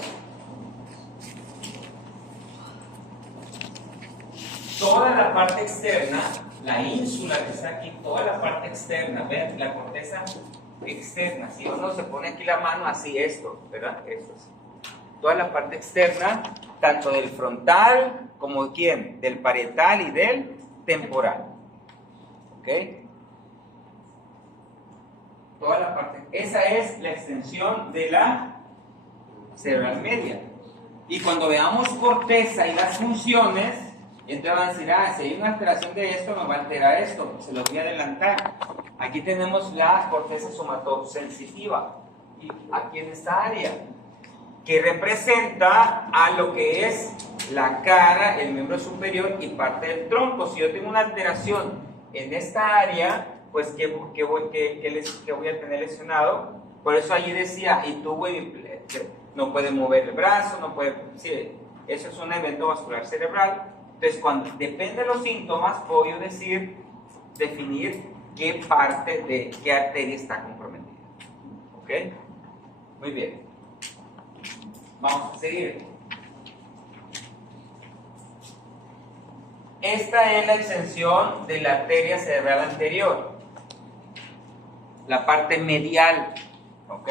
Toda la parte externa, la ínsula que está aquí, toda la parte externa, ven, la corteza externa. Si uno se pone aquí la mano, así esto, ¿verdad? Esto así. Toda la parte externa, tanto del frontal como ¿quién? Del parietal y del temporal. ¿Ok? Toda la parte. Esa es la extensión de la cerebral media. Y cuando veamos corteza y las funciones, entonces van a decir, si hay una alteración de esto, nos va a alterar esto. Se los voy a adelantar. Aquí tenemos la corteza somatosensitiva. Y aquí en esta área, que representa a lo que es la cara, el miembro superior y parte del tronco. Si yo tengo una alteración en esta área, pues ¿qué voy a tener lesionado? Por eso allí decía, y tú no puede mover el brazo, no puede... Sí, eso es un evento vascular cerebral. Entonces, cuando depende de los síntomas, puedo yo definir qué parte de qué arteria está comprometida. ¿Ok? Muy bien. Vamos a seguir. Esta es la extensión de la arteria cerebral anterior, la parte medial. ¿Ok?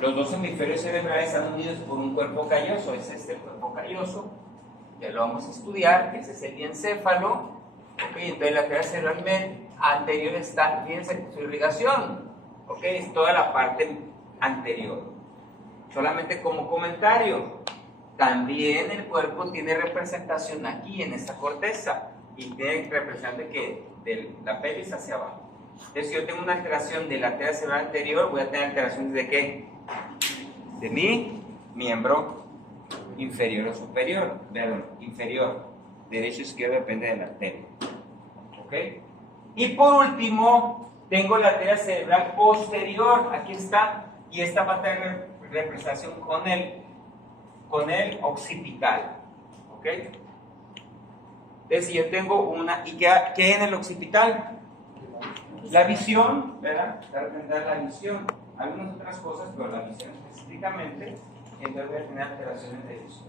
Los dos hemisferios cerebrales están unidos por un cuerpo calloso. Es este cuerpo calloso. Ya lo vamos a estudiar. Ese es el diencéfalo. ¿Ok? Entonces la arteria cerebral anterior está, fíjense, su irrigación. ¿Ok? Es toda la parte anterior. Solamente como comentario, también el cuerpo tiene representación aquí en esta corteza y tiene representación de la pelvis hacia abajo. Entonces, si yo tengo una alteración de la arteria cerebral anterior, voy a tener alteraciones de ¿qué? De mi miembro inferior o superior, perdón, inferior, derecho o izquierdo, depende de la arteria. ¿Ok? Y por último, tengo la arteria cerebral posterior, aquí está, y esta va a tener representación con el occipital. ¿Ok? Entonces, si yo tengo una, ¿y qué hay en el occipital? La visión, ¿verdad? Representar la visión. Algunas otras cosas, pero la visión específicamente, entonces voy a tener alteraciones de visión.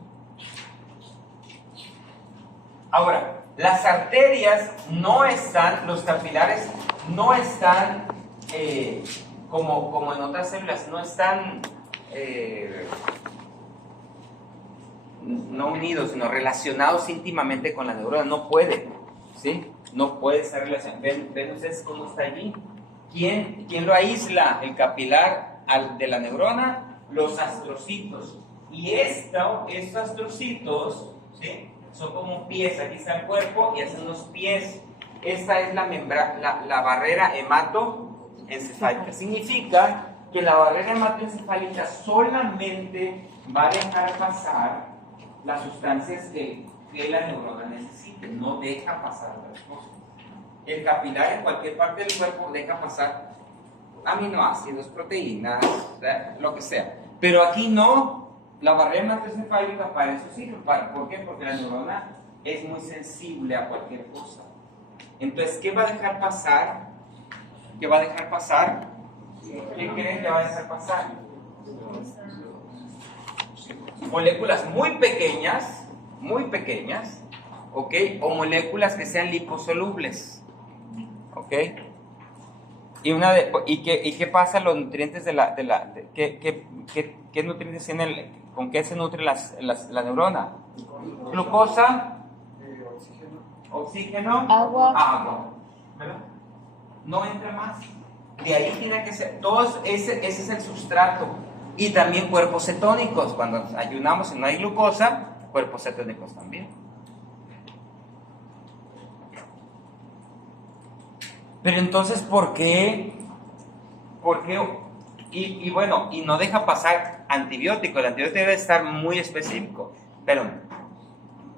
Ahora, las arterias no están, los capilares no están como en otras células, no están no unidos, sino relacionados íntimamente con la neurona. No puede, ¿sí? No puede estar relacionado. ¿Ven ustedes cómo está allí? ¿Quién lo aísla? El capilar de la neurona, los astrocitos. Y estos astrocitos, ¿sí? Son como pies. Aquí está el cuerpo y hacen unos pies. Esta es la barrera hematoencefálica. Significa que la barrera hematoencefálica solamente va a dejar pasar las sustancias que la neurona necesite, no deja pasar otras cosas. El capilar en cualquier parte del cuerpo deja pasar aminoácidos, proteínas, lo que sea. Pero aquí no, la barrera hematoencefálica para eso sirve. ¿Por qué? Porque la neurona es muy sensible a cualquier cosa. Entonces, ¿qué va a dejar pasar? ¿Qué va a dejar pasar? ¿Qué creen que va a dejar pasar? Moléculas muy pequeñas, ¿ok? O moléculas que sean liposolubles, ¿ok? ¿Y qué pasa los nutrientes ¿qué nutrientes tiene con qué se nutre la neurona? Glucosa, oxígeno, agua, ¿verdad? No entra más. De ahí tiene que ser, ese es el sustrato. Y también cuerpos cetónicos, cuando ayunamos y no hay glucosa, cuerpos cetónicos también. Pero entonces, ¿por qué? Y bueno, y no deja pasar antibiótico. El antibiótico debe estar muy específico. Pero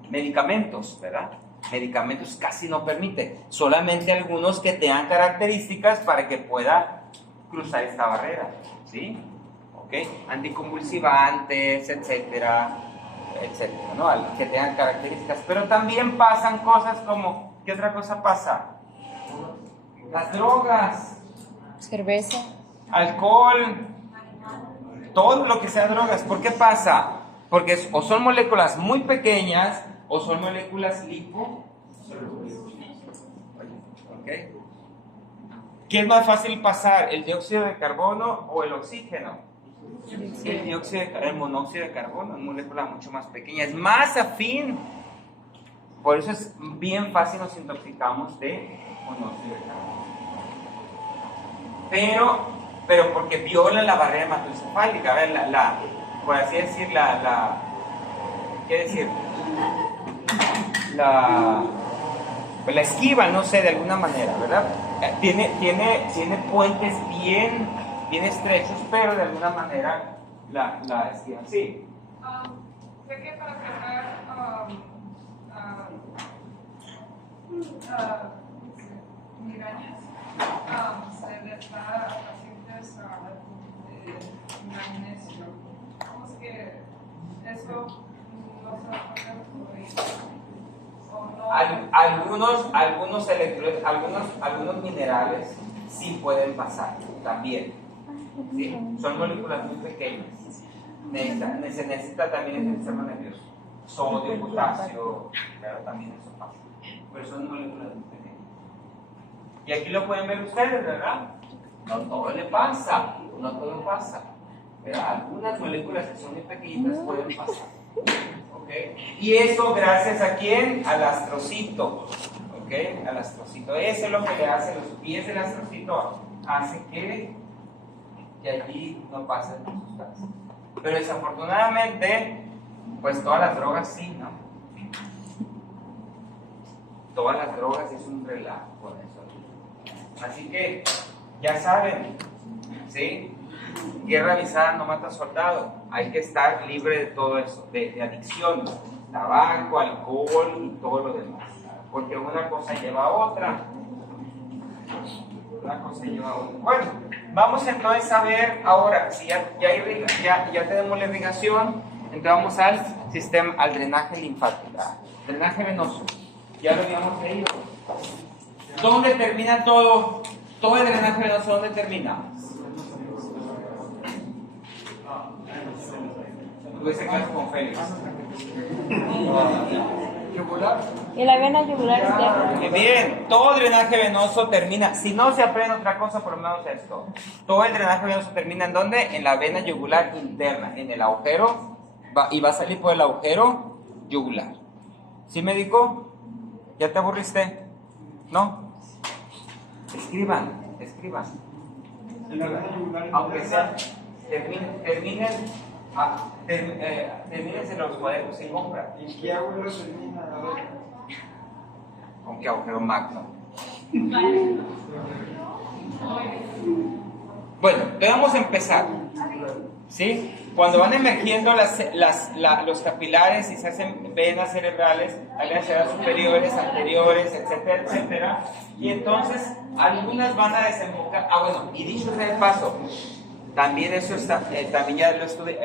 medicamentos, ¿verdad? Medicamentos casi no permite. Solamente algunos que tengan características para que pueda cruzar esta barrera, ¿sí? ¿Ok? Anticonvulsivantes, etcétera, ¿no? Que tengan características. Pero también pasan cosas como, ¿qué otra cosa pasa? Las drogas, cerveza, alcohol, todo lo que sea drogas. ¿Por qué pasa? Porque o son moléculas muy pequeñas o son moléculas liposolubles. ¿Ok? ¿Qué es más fácil pasar? ¿El dióxido de carbono o el oxígeno? El monóxido de carbono es una molécula mucho más pequeña, es más afín. Por eso es bien fácil nos intoxicamos de monóxido de carbono. Pero porque viola la barrera hematoencefálica, a ver, por así decir, ¿qué decir? La esquiva, no sé, de alguna manera, ¿verdad? Tiene puentes bien estrechos, pero de alguna manera la esquiva. Sí. Sé que para tratar migrañas se les da a pacientes magnesio. ¿Cómo es que eso no se va a poder algunos minerales sí pueden pasar también, ¿sí? Son moléculas muy pequeñas. Se necesita también en el sistema nervioso sodio, potasio, pero también eso pasa, pero son moléculas muy pequeñas. Y aquí lo pueden ver ustedes, ¿verdad? No todo le pasa, no todo pasa, pero algunas moléculas que son muy pequeñitas pueden pasar. ¿Okay? Y eso gracias a quién? Al astrocito. ¿Okay? Al astrocito. Eso es lo que le hace los pies del astrocito. Hace que allí no pasen las sustancias. Pero desafortunadamente, pues todas las drogas sí, ¿no? Todas las drogas es un relajo con eso. Así que, ya saben, ¿sí? Guerra avisada no mata soldado. Hay que estar libre de todo eso, de adicciones, tabaco, alcohol y todo lo demás. Porque una cosa lleva a otra. Una cosa lleva a otra. Bueno, vamos entonces a ver ahora, si ya tenemos la irrigación, entonces vamos al drenaje linfático, drenaje venoso. Ya lo habíamos leído. ¿Dónde termina todo? Todo el drenaje venoso, ¿dónde termina? Tuve clase con Félix. y la vena yugular externa. Bien, todo el drenaje venoso termina, si no se aprende otra cosa, por lo menos esto. Todo el drenaje venoso termina ¿en dónde? En la vena yugular interna, en el agujero, y va a salir por el agujero yugular. ¿Sí, médico? ¿Ya te aburriste? ¿No? Escriban. Aunque sea, termínense los cuadernos y compra. ¿Y qué agujero termina? A ver. ¿Con qué agujero magno? Bueno, entonces vamos a empezar. ¿Sí? Cuando van emergiendo los capilares y se hacen venas cerebrales, hay venas cerebrales superiores, anteriores, etcétera, etcétera. Y entonces algunas van a desembocar. Bueno, y dicho sea de paso, también eso está, también ya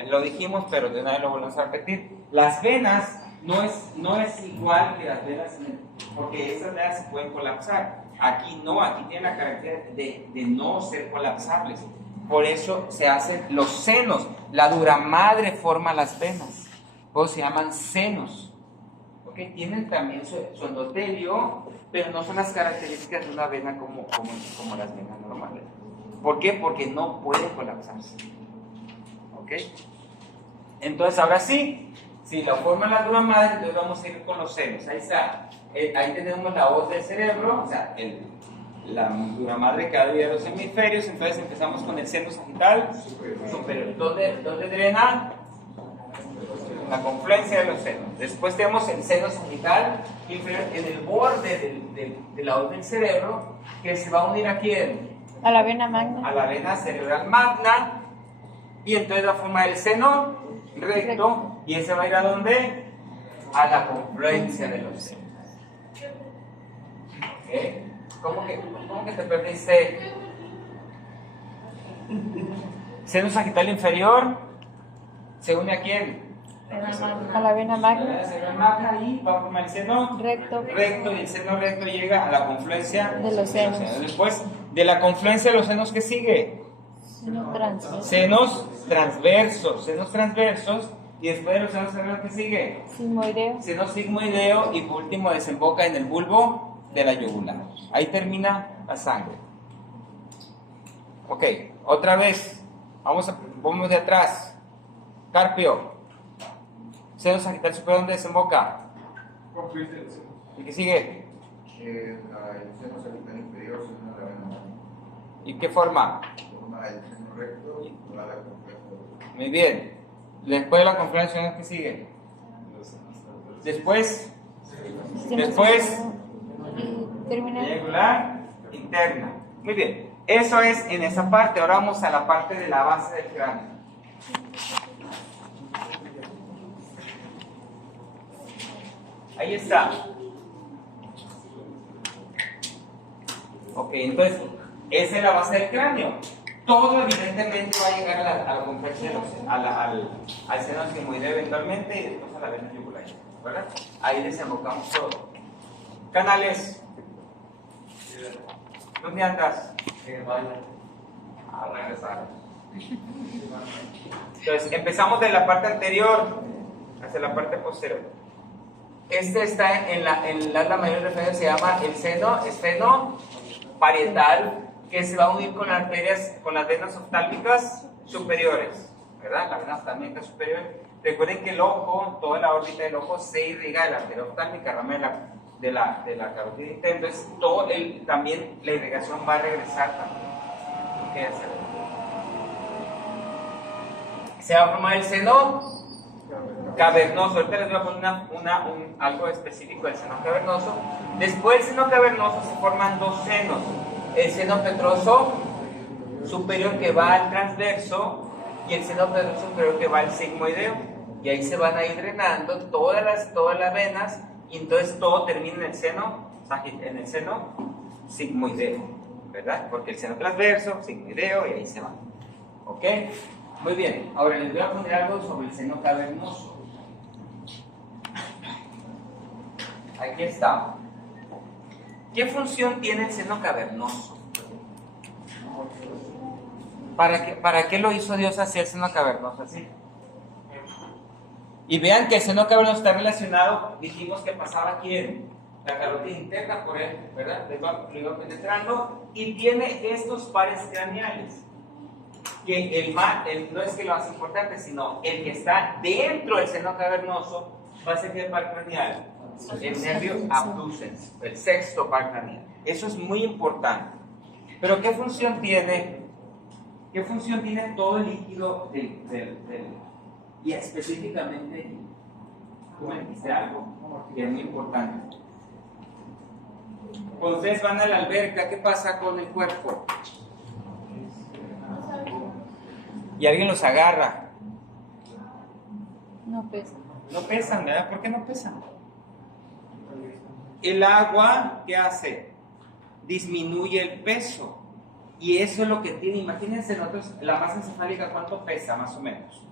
lo dijimos, pero de una vez lo volvemos a repetir. Las venas no es igual que las venas, porque esas venas se pueden colapsar. Aquí no, aquí tienen la característica de no ser colapsables. Por eso se hacen los senos. La duramadre forma las venas. Por eso se llaman senos. ¿Okay? Tienen también su endotelio, pero no son las características de una vena como las venas normales. ¿Por qué? Porque no puede colapsarse. ¿Ok? Entonces, ahora sí, si la forma la duramadre, entonces vamos a ir con los senos. Ahí está. Ahí tenemos la hoz del cerebro, o sea, la duramadre que divide los hemisferios. Entonces empezamos con el seno sagital superior. ¿Dónde drena? La confluencia de los senos. Después tenemos el seno sagital inferior en el borde de la hoz del cerebro, que se va a unir a quién? A la vena magna. A la vena cerebral magna. Y entonces va a formar el seno recto. ¿Y ese va a ir a dónde? A la confluencia de los senos. ¿Okay? ¿Cómo que te perdiste? Seno sagital inferior se une a quién? A la vena La magna. vena cerebral magna y va a formar el seno Recto. recto, y el seno recto llega a la confluencia De los senos. Después de la confluencia de los senos, ¿qué sigue? Seno transverso. Senos transversos, y después de los senos transversos, ¿qué sigue? Sigmoideo. Seno sigmoideo, y por último desemboca en el bulbo de la yugular. Ahí termina la sangre. Ok, otra vez, vamos de atrás. Carpio, seno sagital superior, ¿dónde desemboca? ¿Y qué sigue? El seno sagital inferior se une a la vena. ¿Y qué forma? Forma el seno recto y va a la confluencia. Muy bien. Después de la confluencia, ¿qué sigue? Después Y termina. triangular interna. Muy bien. Eso es en esa parte. Ahora vamos a la parte de la base del cráneo. Ahí está. Ok, entonces, esa es la base del cráneo. Todo evidentemente va a llegar a la confluencia, al seno sigmoideo eventualmente, y después a la vena yugular, ¿verdad? Ahí desembocamos todo. Canales. ¿Dónde andas? A regresar. Entonces, empezamos de la parte anterior hacia la parte posterior. Este está en la mayor referencia, se llama el seno parietal, que se va a unir con las arterias, con las venas oftálmicas superiores, ¿verdad? La vena oftálmica superior. Recuerden que el ojo, toda la órbita del ojo se irriga de la arteria oftálmica, rama de la carótida interna. Entonces, también la irrigación va a regresar también. ¿Qué hacer? Se va a formar el seno cavernoso. Ahorita les voy a poner algo específico del seno cavernoso. Después del seno cavernoso se forman dos senos. El seno petroso superior, que va al transverso, y el seno petroso superior, que va al sigmoideo. Y ahí se van a ir drenando todas las venas, y entonces todo termina en el seno sigmoideo, ¿verdad? Porque el seno transverso, sigmoideo, y ahí se va. ¿Ok? Muy bien. Ahora les voy a poner algo sobre el seno cavernoso. Aquí está. ¿Qué función tiene el seno cavernoso? ¿Para qué lo hizo Dios así, el seno cavernoso así? Y vean que el seno cavernoso está relacionado, dijimos que pasaba aquí en la carótida interna por él, ¿verdad? Lo iba penetrando, y tiene estos pares craneales. Que no es que lo más importante, sino el que está dentro del seno cavernoso va a ser el par craneal. El nervio abducens, el sexto par craneal. Eso es muy importante. Pero ¿qué función tiene? ¿Qué función tiene todo el líquido y específicamente, tú me dijiste algo que es muy importante? Cuando ustedes van a la alberca, ¿qué pasa con el cuerpo? Y alguien los agarra. No pesa. No pesan, ¿verdad? ¿Por qué no pesan? El agua, ¿qué hace? Disminuye el peso. Y eso es lo que tiene. Imagínense nosotros, la masa encefálica, ¿cuánto pesa más o menos?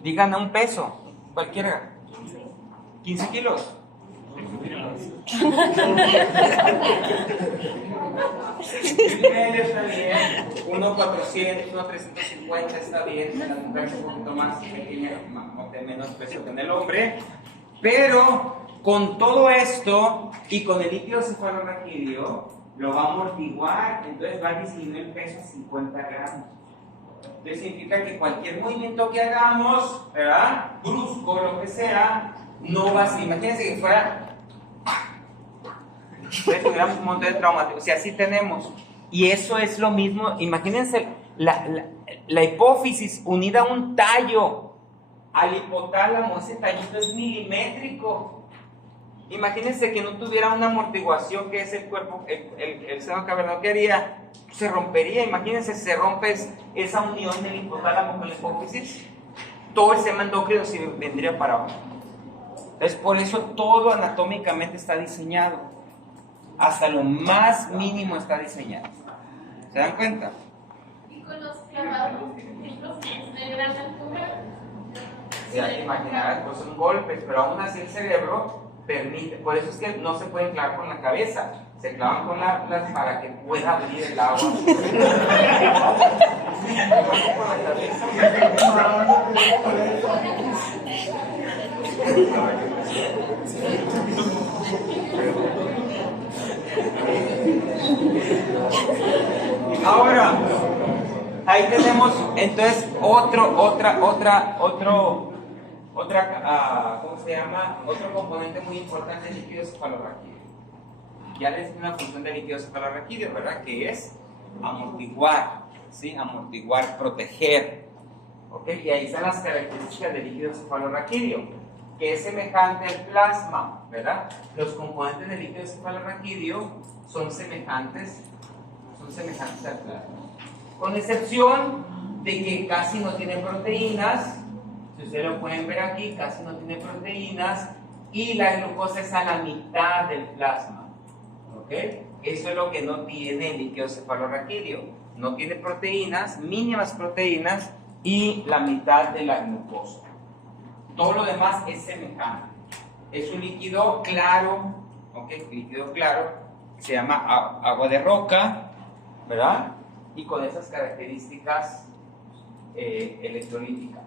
Digan a un peso, cualquiera. 15 kilos. Está bien, 1.400, 1.350 está bien, la mujer es un poquito más pequeña, menos peso que en el hombre, pero con todo esto y con el líquido cefalorraquídeo lo va a amortiguar, entonces va a disminuir el peso a 50 gramos. Entonces significa que cualquier movimiento que hagamos, ¿verdad? Brusco, lo que sea, no va a ser. Imagínense que fuera. Entonces tuviéramos un montón de traumáticos. O sea, así tenemos. Y eso es lo mismo. Imagínense la hipófisis unida a un tallo al hipotálamo. Ese tallito es milimétrico. Imagínense que no tuviera una amortiguación, que es el cuerpo, el seno cavernoso, ¿qué haría? Se rompería. Imagínense si se rompe esa unión del hipotálamo con la hipófisis, todo el sistema endocrino se vendría para abajo. Entonces, por eso todo anatómicamente está diseñado, hasta lo más mínimo está diseñado. ¿Se dan cuenta? Y con los clavados, de gran altura. Ya te imaginarás, pues son golpes, pero aún así el cerebro permite, por eso es que no se pueden clavar con la cabeza, se clavan con las para que pueda abrir el agua. Con la cabeza. Ahora, ahí tenemos entonces ¿cómo se llama? Otro componente muy importante del líquido cefalorraquídeo. Ya les di una función del líquido cefalorraquídeo, ¿verdad? Que es amortiguar, ¿sí? Amortiguar, proteger. ¿Ok? Y ahí están las características del líquido cefalorraquídeo, que es semejante al plasma, ¿verdad? Los componentes del líquido cefalorraquídeo son semejantes al plasma. Con excepción de que casi no tiene proteínas. Si ustedes lo pueden ver aquí, casi no tiene proteínas y la glucosa es a la mitad del plasma. ¿Ok? Eso es lo que no tiene el líquido cefalorraquídeo. No tiene proteínas, mínimas proteínas y la mitad de la glucosa. Todo lo demás es semejante. Es un líquido claro, ¿ok? Líquido claro, se llama agua de roca, ¿verdad? Y con esas características electrolíticas.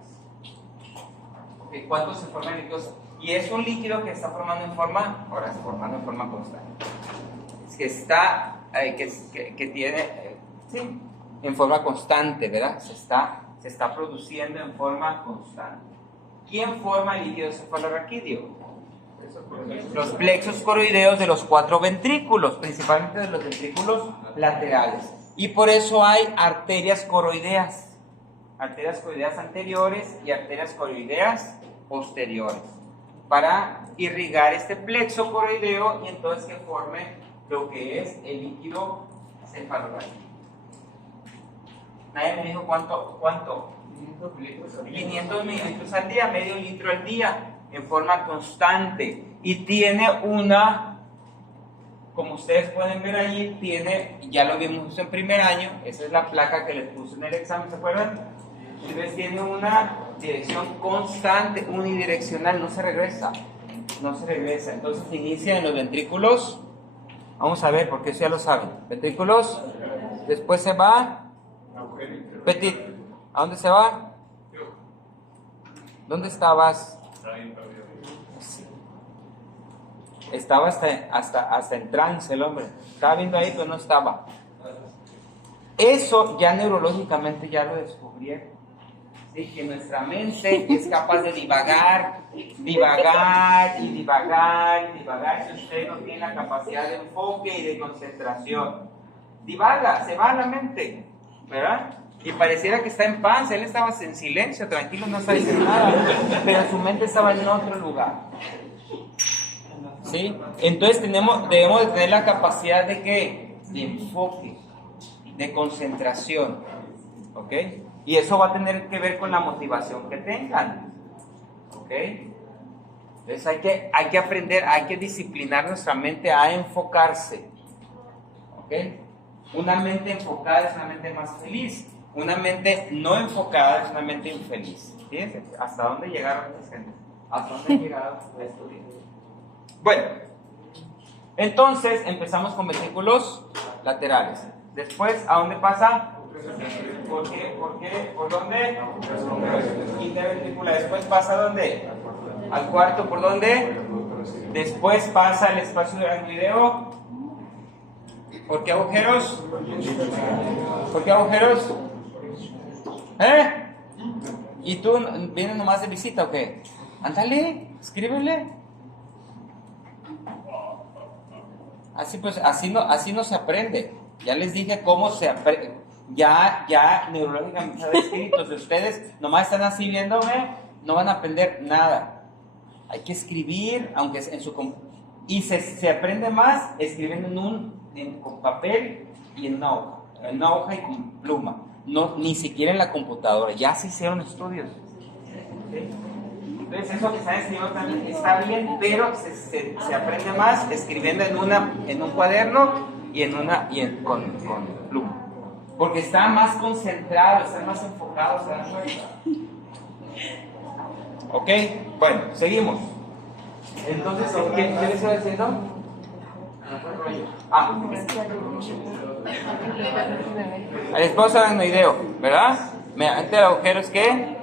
¿Cuánto se forma el líquido? Y es un líquido que está formando en forma, ahora está formando en forma constante. Es que está, que tiene, sí, en forma constante, ¿verdad? Se está produciendo en forma constante. ¿Quién forma el líquido cefalorraquídeo? Los plexos coroideos de los 4 ventrículos, principalmente de los ventrículos laterales. Y por eso hay arterias coroideas. Arterias coroideas anteriores y arterias coroideas posteriores, para irrigar este plexo coroideo y entonces que forme lo que es el líquido cefalorraquídeo. Nadie me dijo cuánto 500 mililitros al día, medio litro al día, en forma constante, y tiene una, como ustedes pueden ver allí, tiene, ya lo vimos en primer año, esa es la placa que les puse en el examen, ¿se acuerdan? Entonces tiene una dirección constante, unidireccional, no se regresa. Entonces se inicia en los ventrículos. Vamos a ver, porque eso ya lo saben. Ventrículos, después se va. Petit, ¿a dónde se va? ¿Dónde estabas? Estaba hasta en trance el hombre. Estaba viendo ahí, pero no estaba. Eso ya neurológicamente ya lo descubrieron. Sí, que nuestra mente es capaz de divagar si usted no tiene la capacidad de enfoque y de concentración. Divaga, se va a la mente, ¿verdad? Y pareciera que está en paz, él estaba en silencio, tranquilo, no está diciendo nada, pero su mente estaba en otro lugar. ¿Sí? Entonces debemos de tener la capacidad de ¿qué? De enfoque, de concentración, ¿ok? Y eso va a tener que ver con la motivación que tengan, ¿ok? Entonces hay que aprender, hay que disciplinar nuestra mente a enfocarse, ¿ok? Una mente enfocada es una mente más feliz, una mente no enfocada es una mente infeliz. Fíjense, ¿hasta dónde llegaron estas gentes? ¿Hasta dónde llegaron a estudiar? Bueno, entonces empezamos con ventrículos laterales. Después, ¿a dónde pasa? ¿Por qué? ¿Por dónde? Interventricular. Después pasa ¿a dónde? Al cuarto, ¿por dónde? Después pasa el espacio ganglioideo. ¿Por qué agujeros? ¿Por qué agujeros? ¿Eh? ¿Y tú vienes nomás de visita o qué? Ándale, escríbele. Así pues, así no se aprende. Ya les dije cómo se aprende. Ya neurológicamente está escrito. Si ustedes nomás están así viéndome, no van a aprender nada. Hay que escribir, aunque en su y se aprende más escribiendo con papel y en una hoja y con pluma. No, ni siquiera en la computadora. Ya se hicieron estudios. ¿Okay? Entonces eso que están escribiendo también está bien, pero se aprende más escribiendo en un cuaderno y con pluma. Porque están más concentrados, están más enfocados, ¿se dan cuenta? ¿Ok? Bueno, seguimos. Entonces, ¿qué les estaba diciendo? El esposo aracnoideo, ¿verdad? Mediante el agujero es que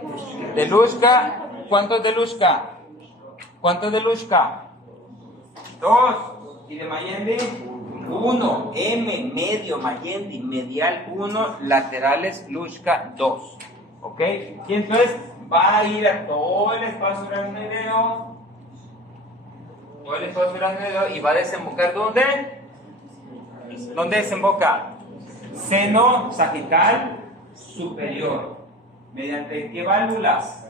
de Luschka. ¿Cuántos de Luschka? ¿Cuántos de Luschka? 2. ¿Y de Mayendi? 1. M, medio, Mayendi, medial 1, laterales Luschka 2. ¿Ok? Y entonces va a ir a todo el espacio aracnoideo. Todo el espacio aracnoideo y va a desembocar ¿dónde? ¿Dónde desemboca? Seno sagital superior. ¿Mediante qué válvulas?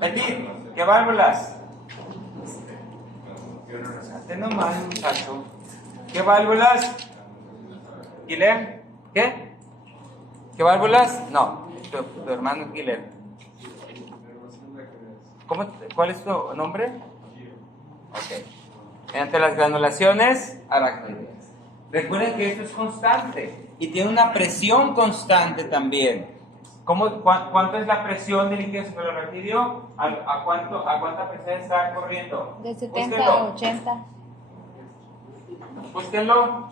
Petit, ¿qué válvulas? Hazte nomás, muchacho. ¿Qué válvulas? ¿Killer? ¿Qué? ¿Qué válvulas? No, tu hermano Killer. ¿Cuál es tu nombre? Ok. Mediante las granulaciones aracnoideas. Recuerden que esto es constante y tiene una presión constante también. ¿Cuánto es la presión del líquido suprarraquídeo? ¿A cuánta presión está corriendo? De 70 a 80. Búsquenlo.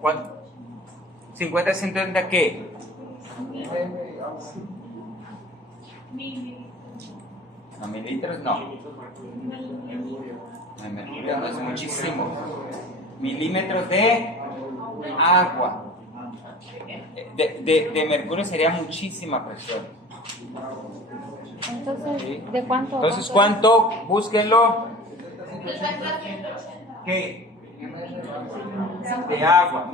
¿Cuánto? ¿50 a 130 qué? ¿A mililitros? No. Mercurio no es muchísimo. Milímetros de agua. De mercurio sería muchísima presión. Entonces, ¿Sí? ¿de cuánto? Entonces, ¿cuánto? Búsquenlo. ¿Qué? De agua.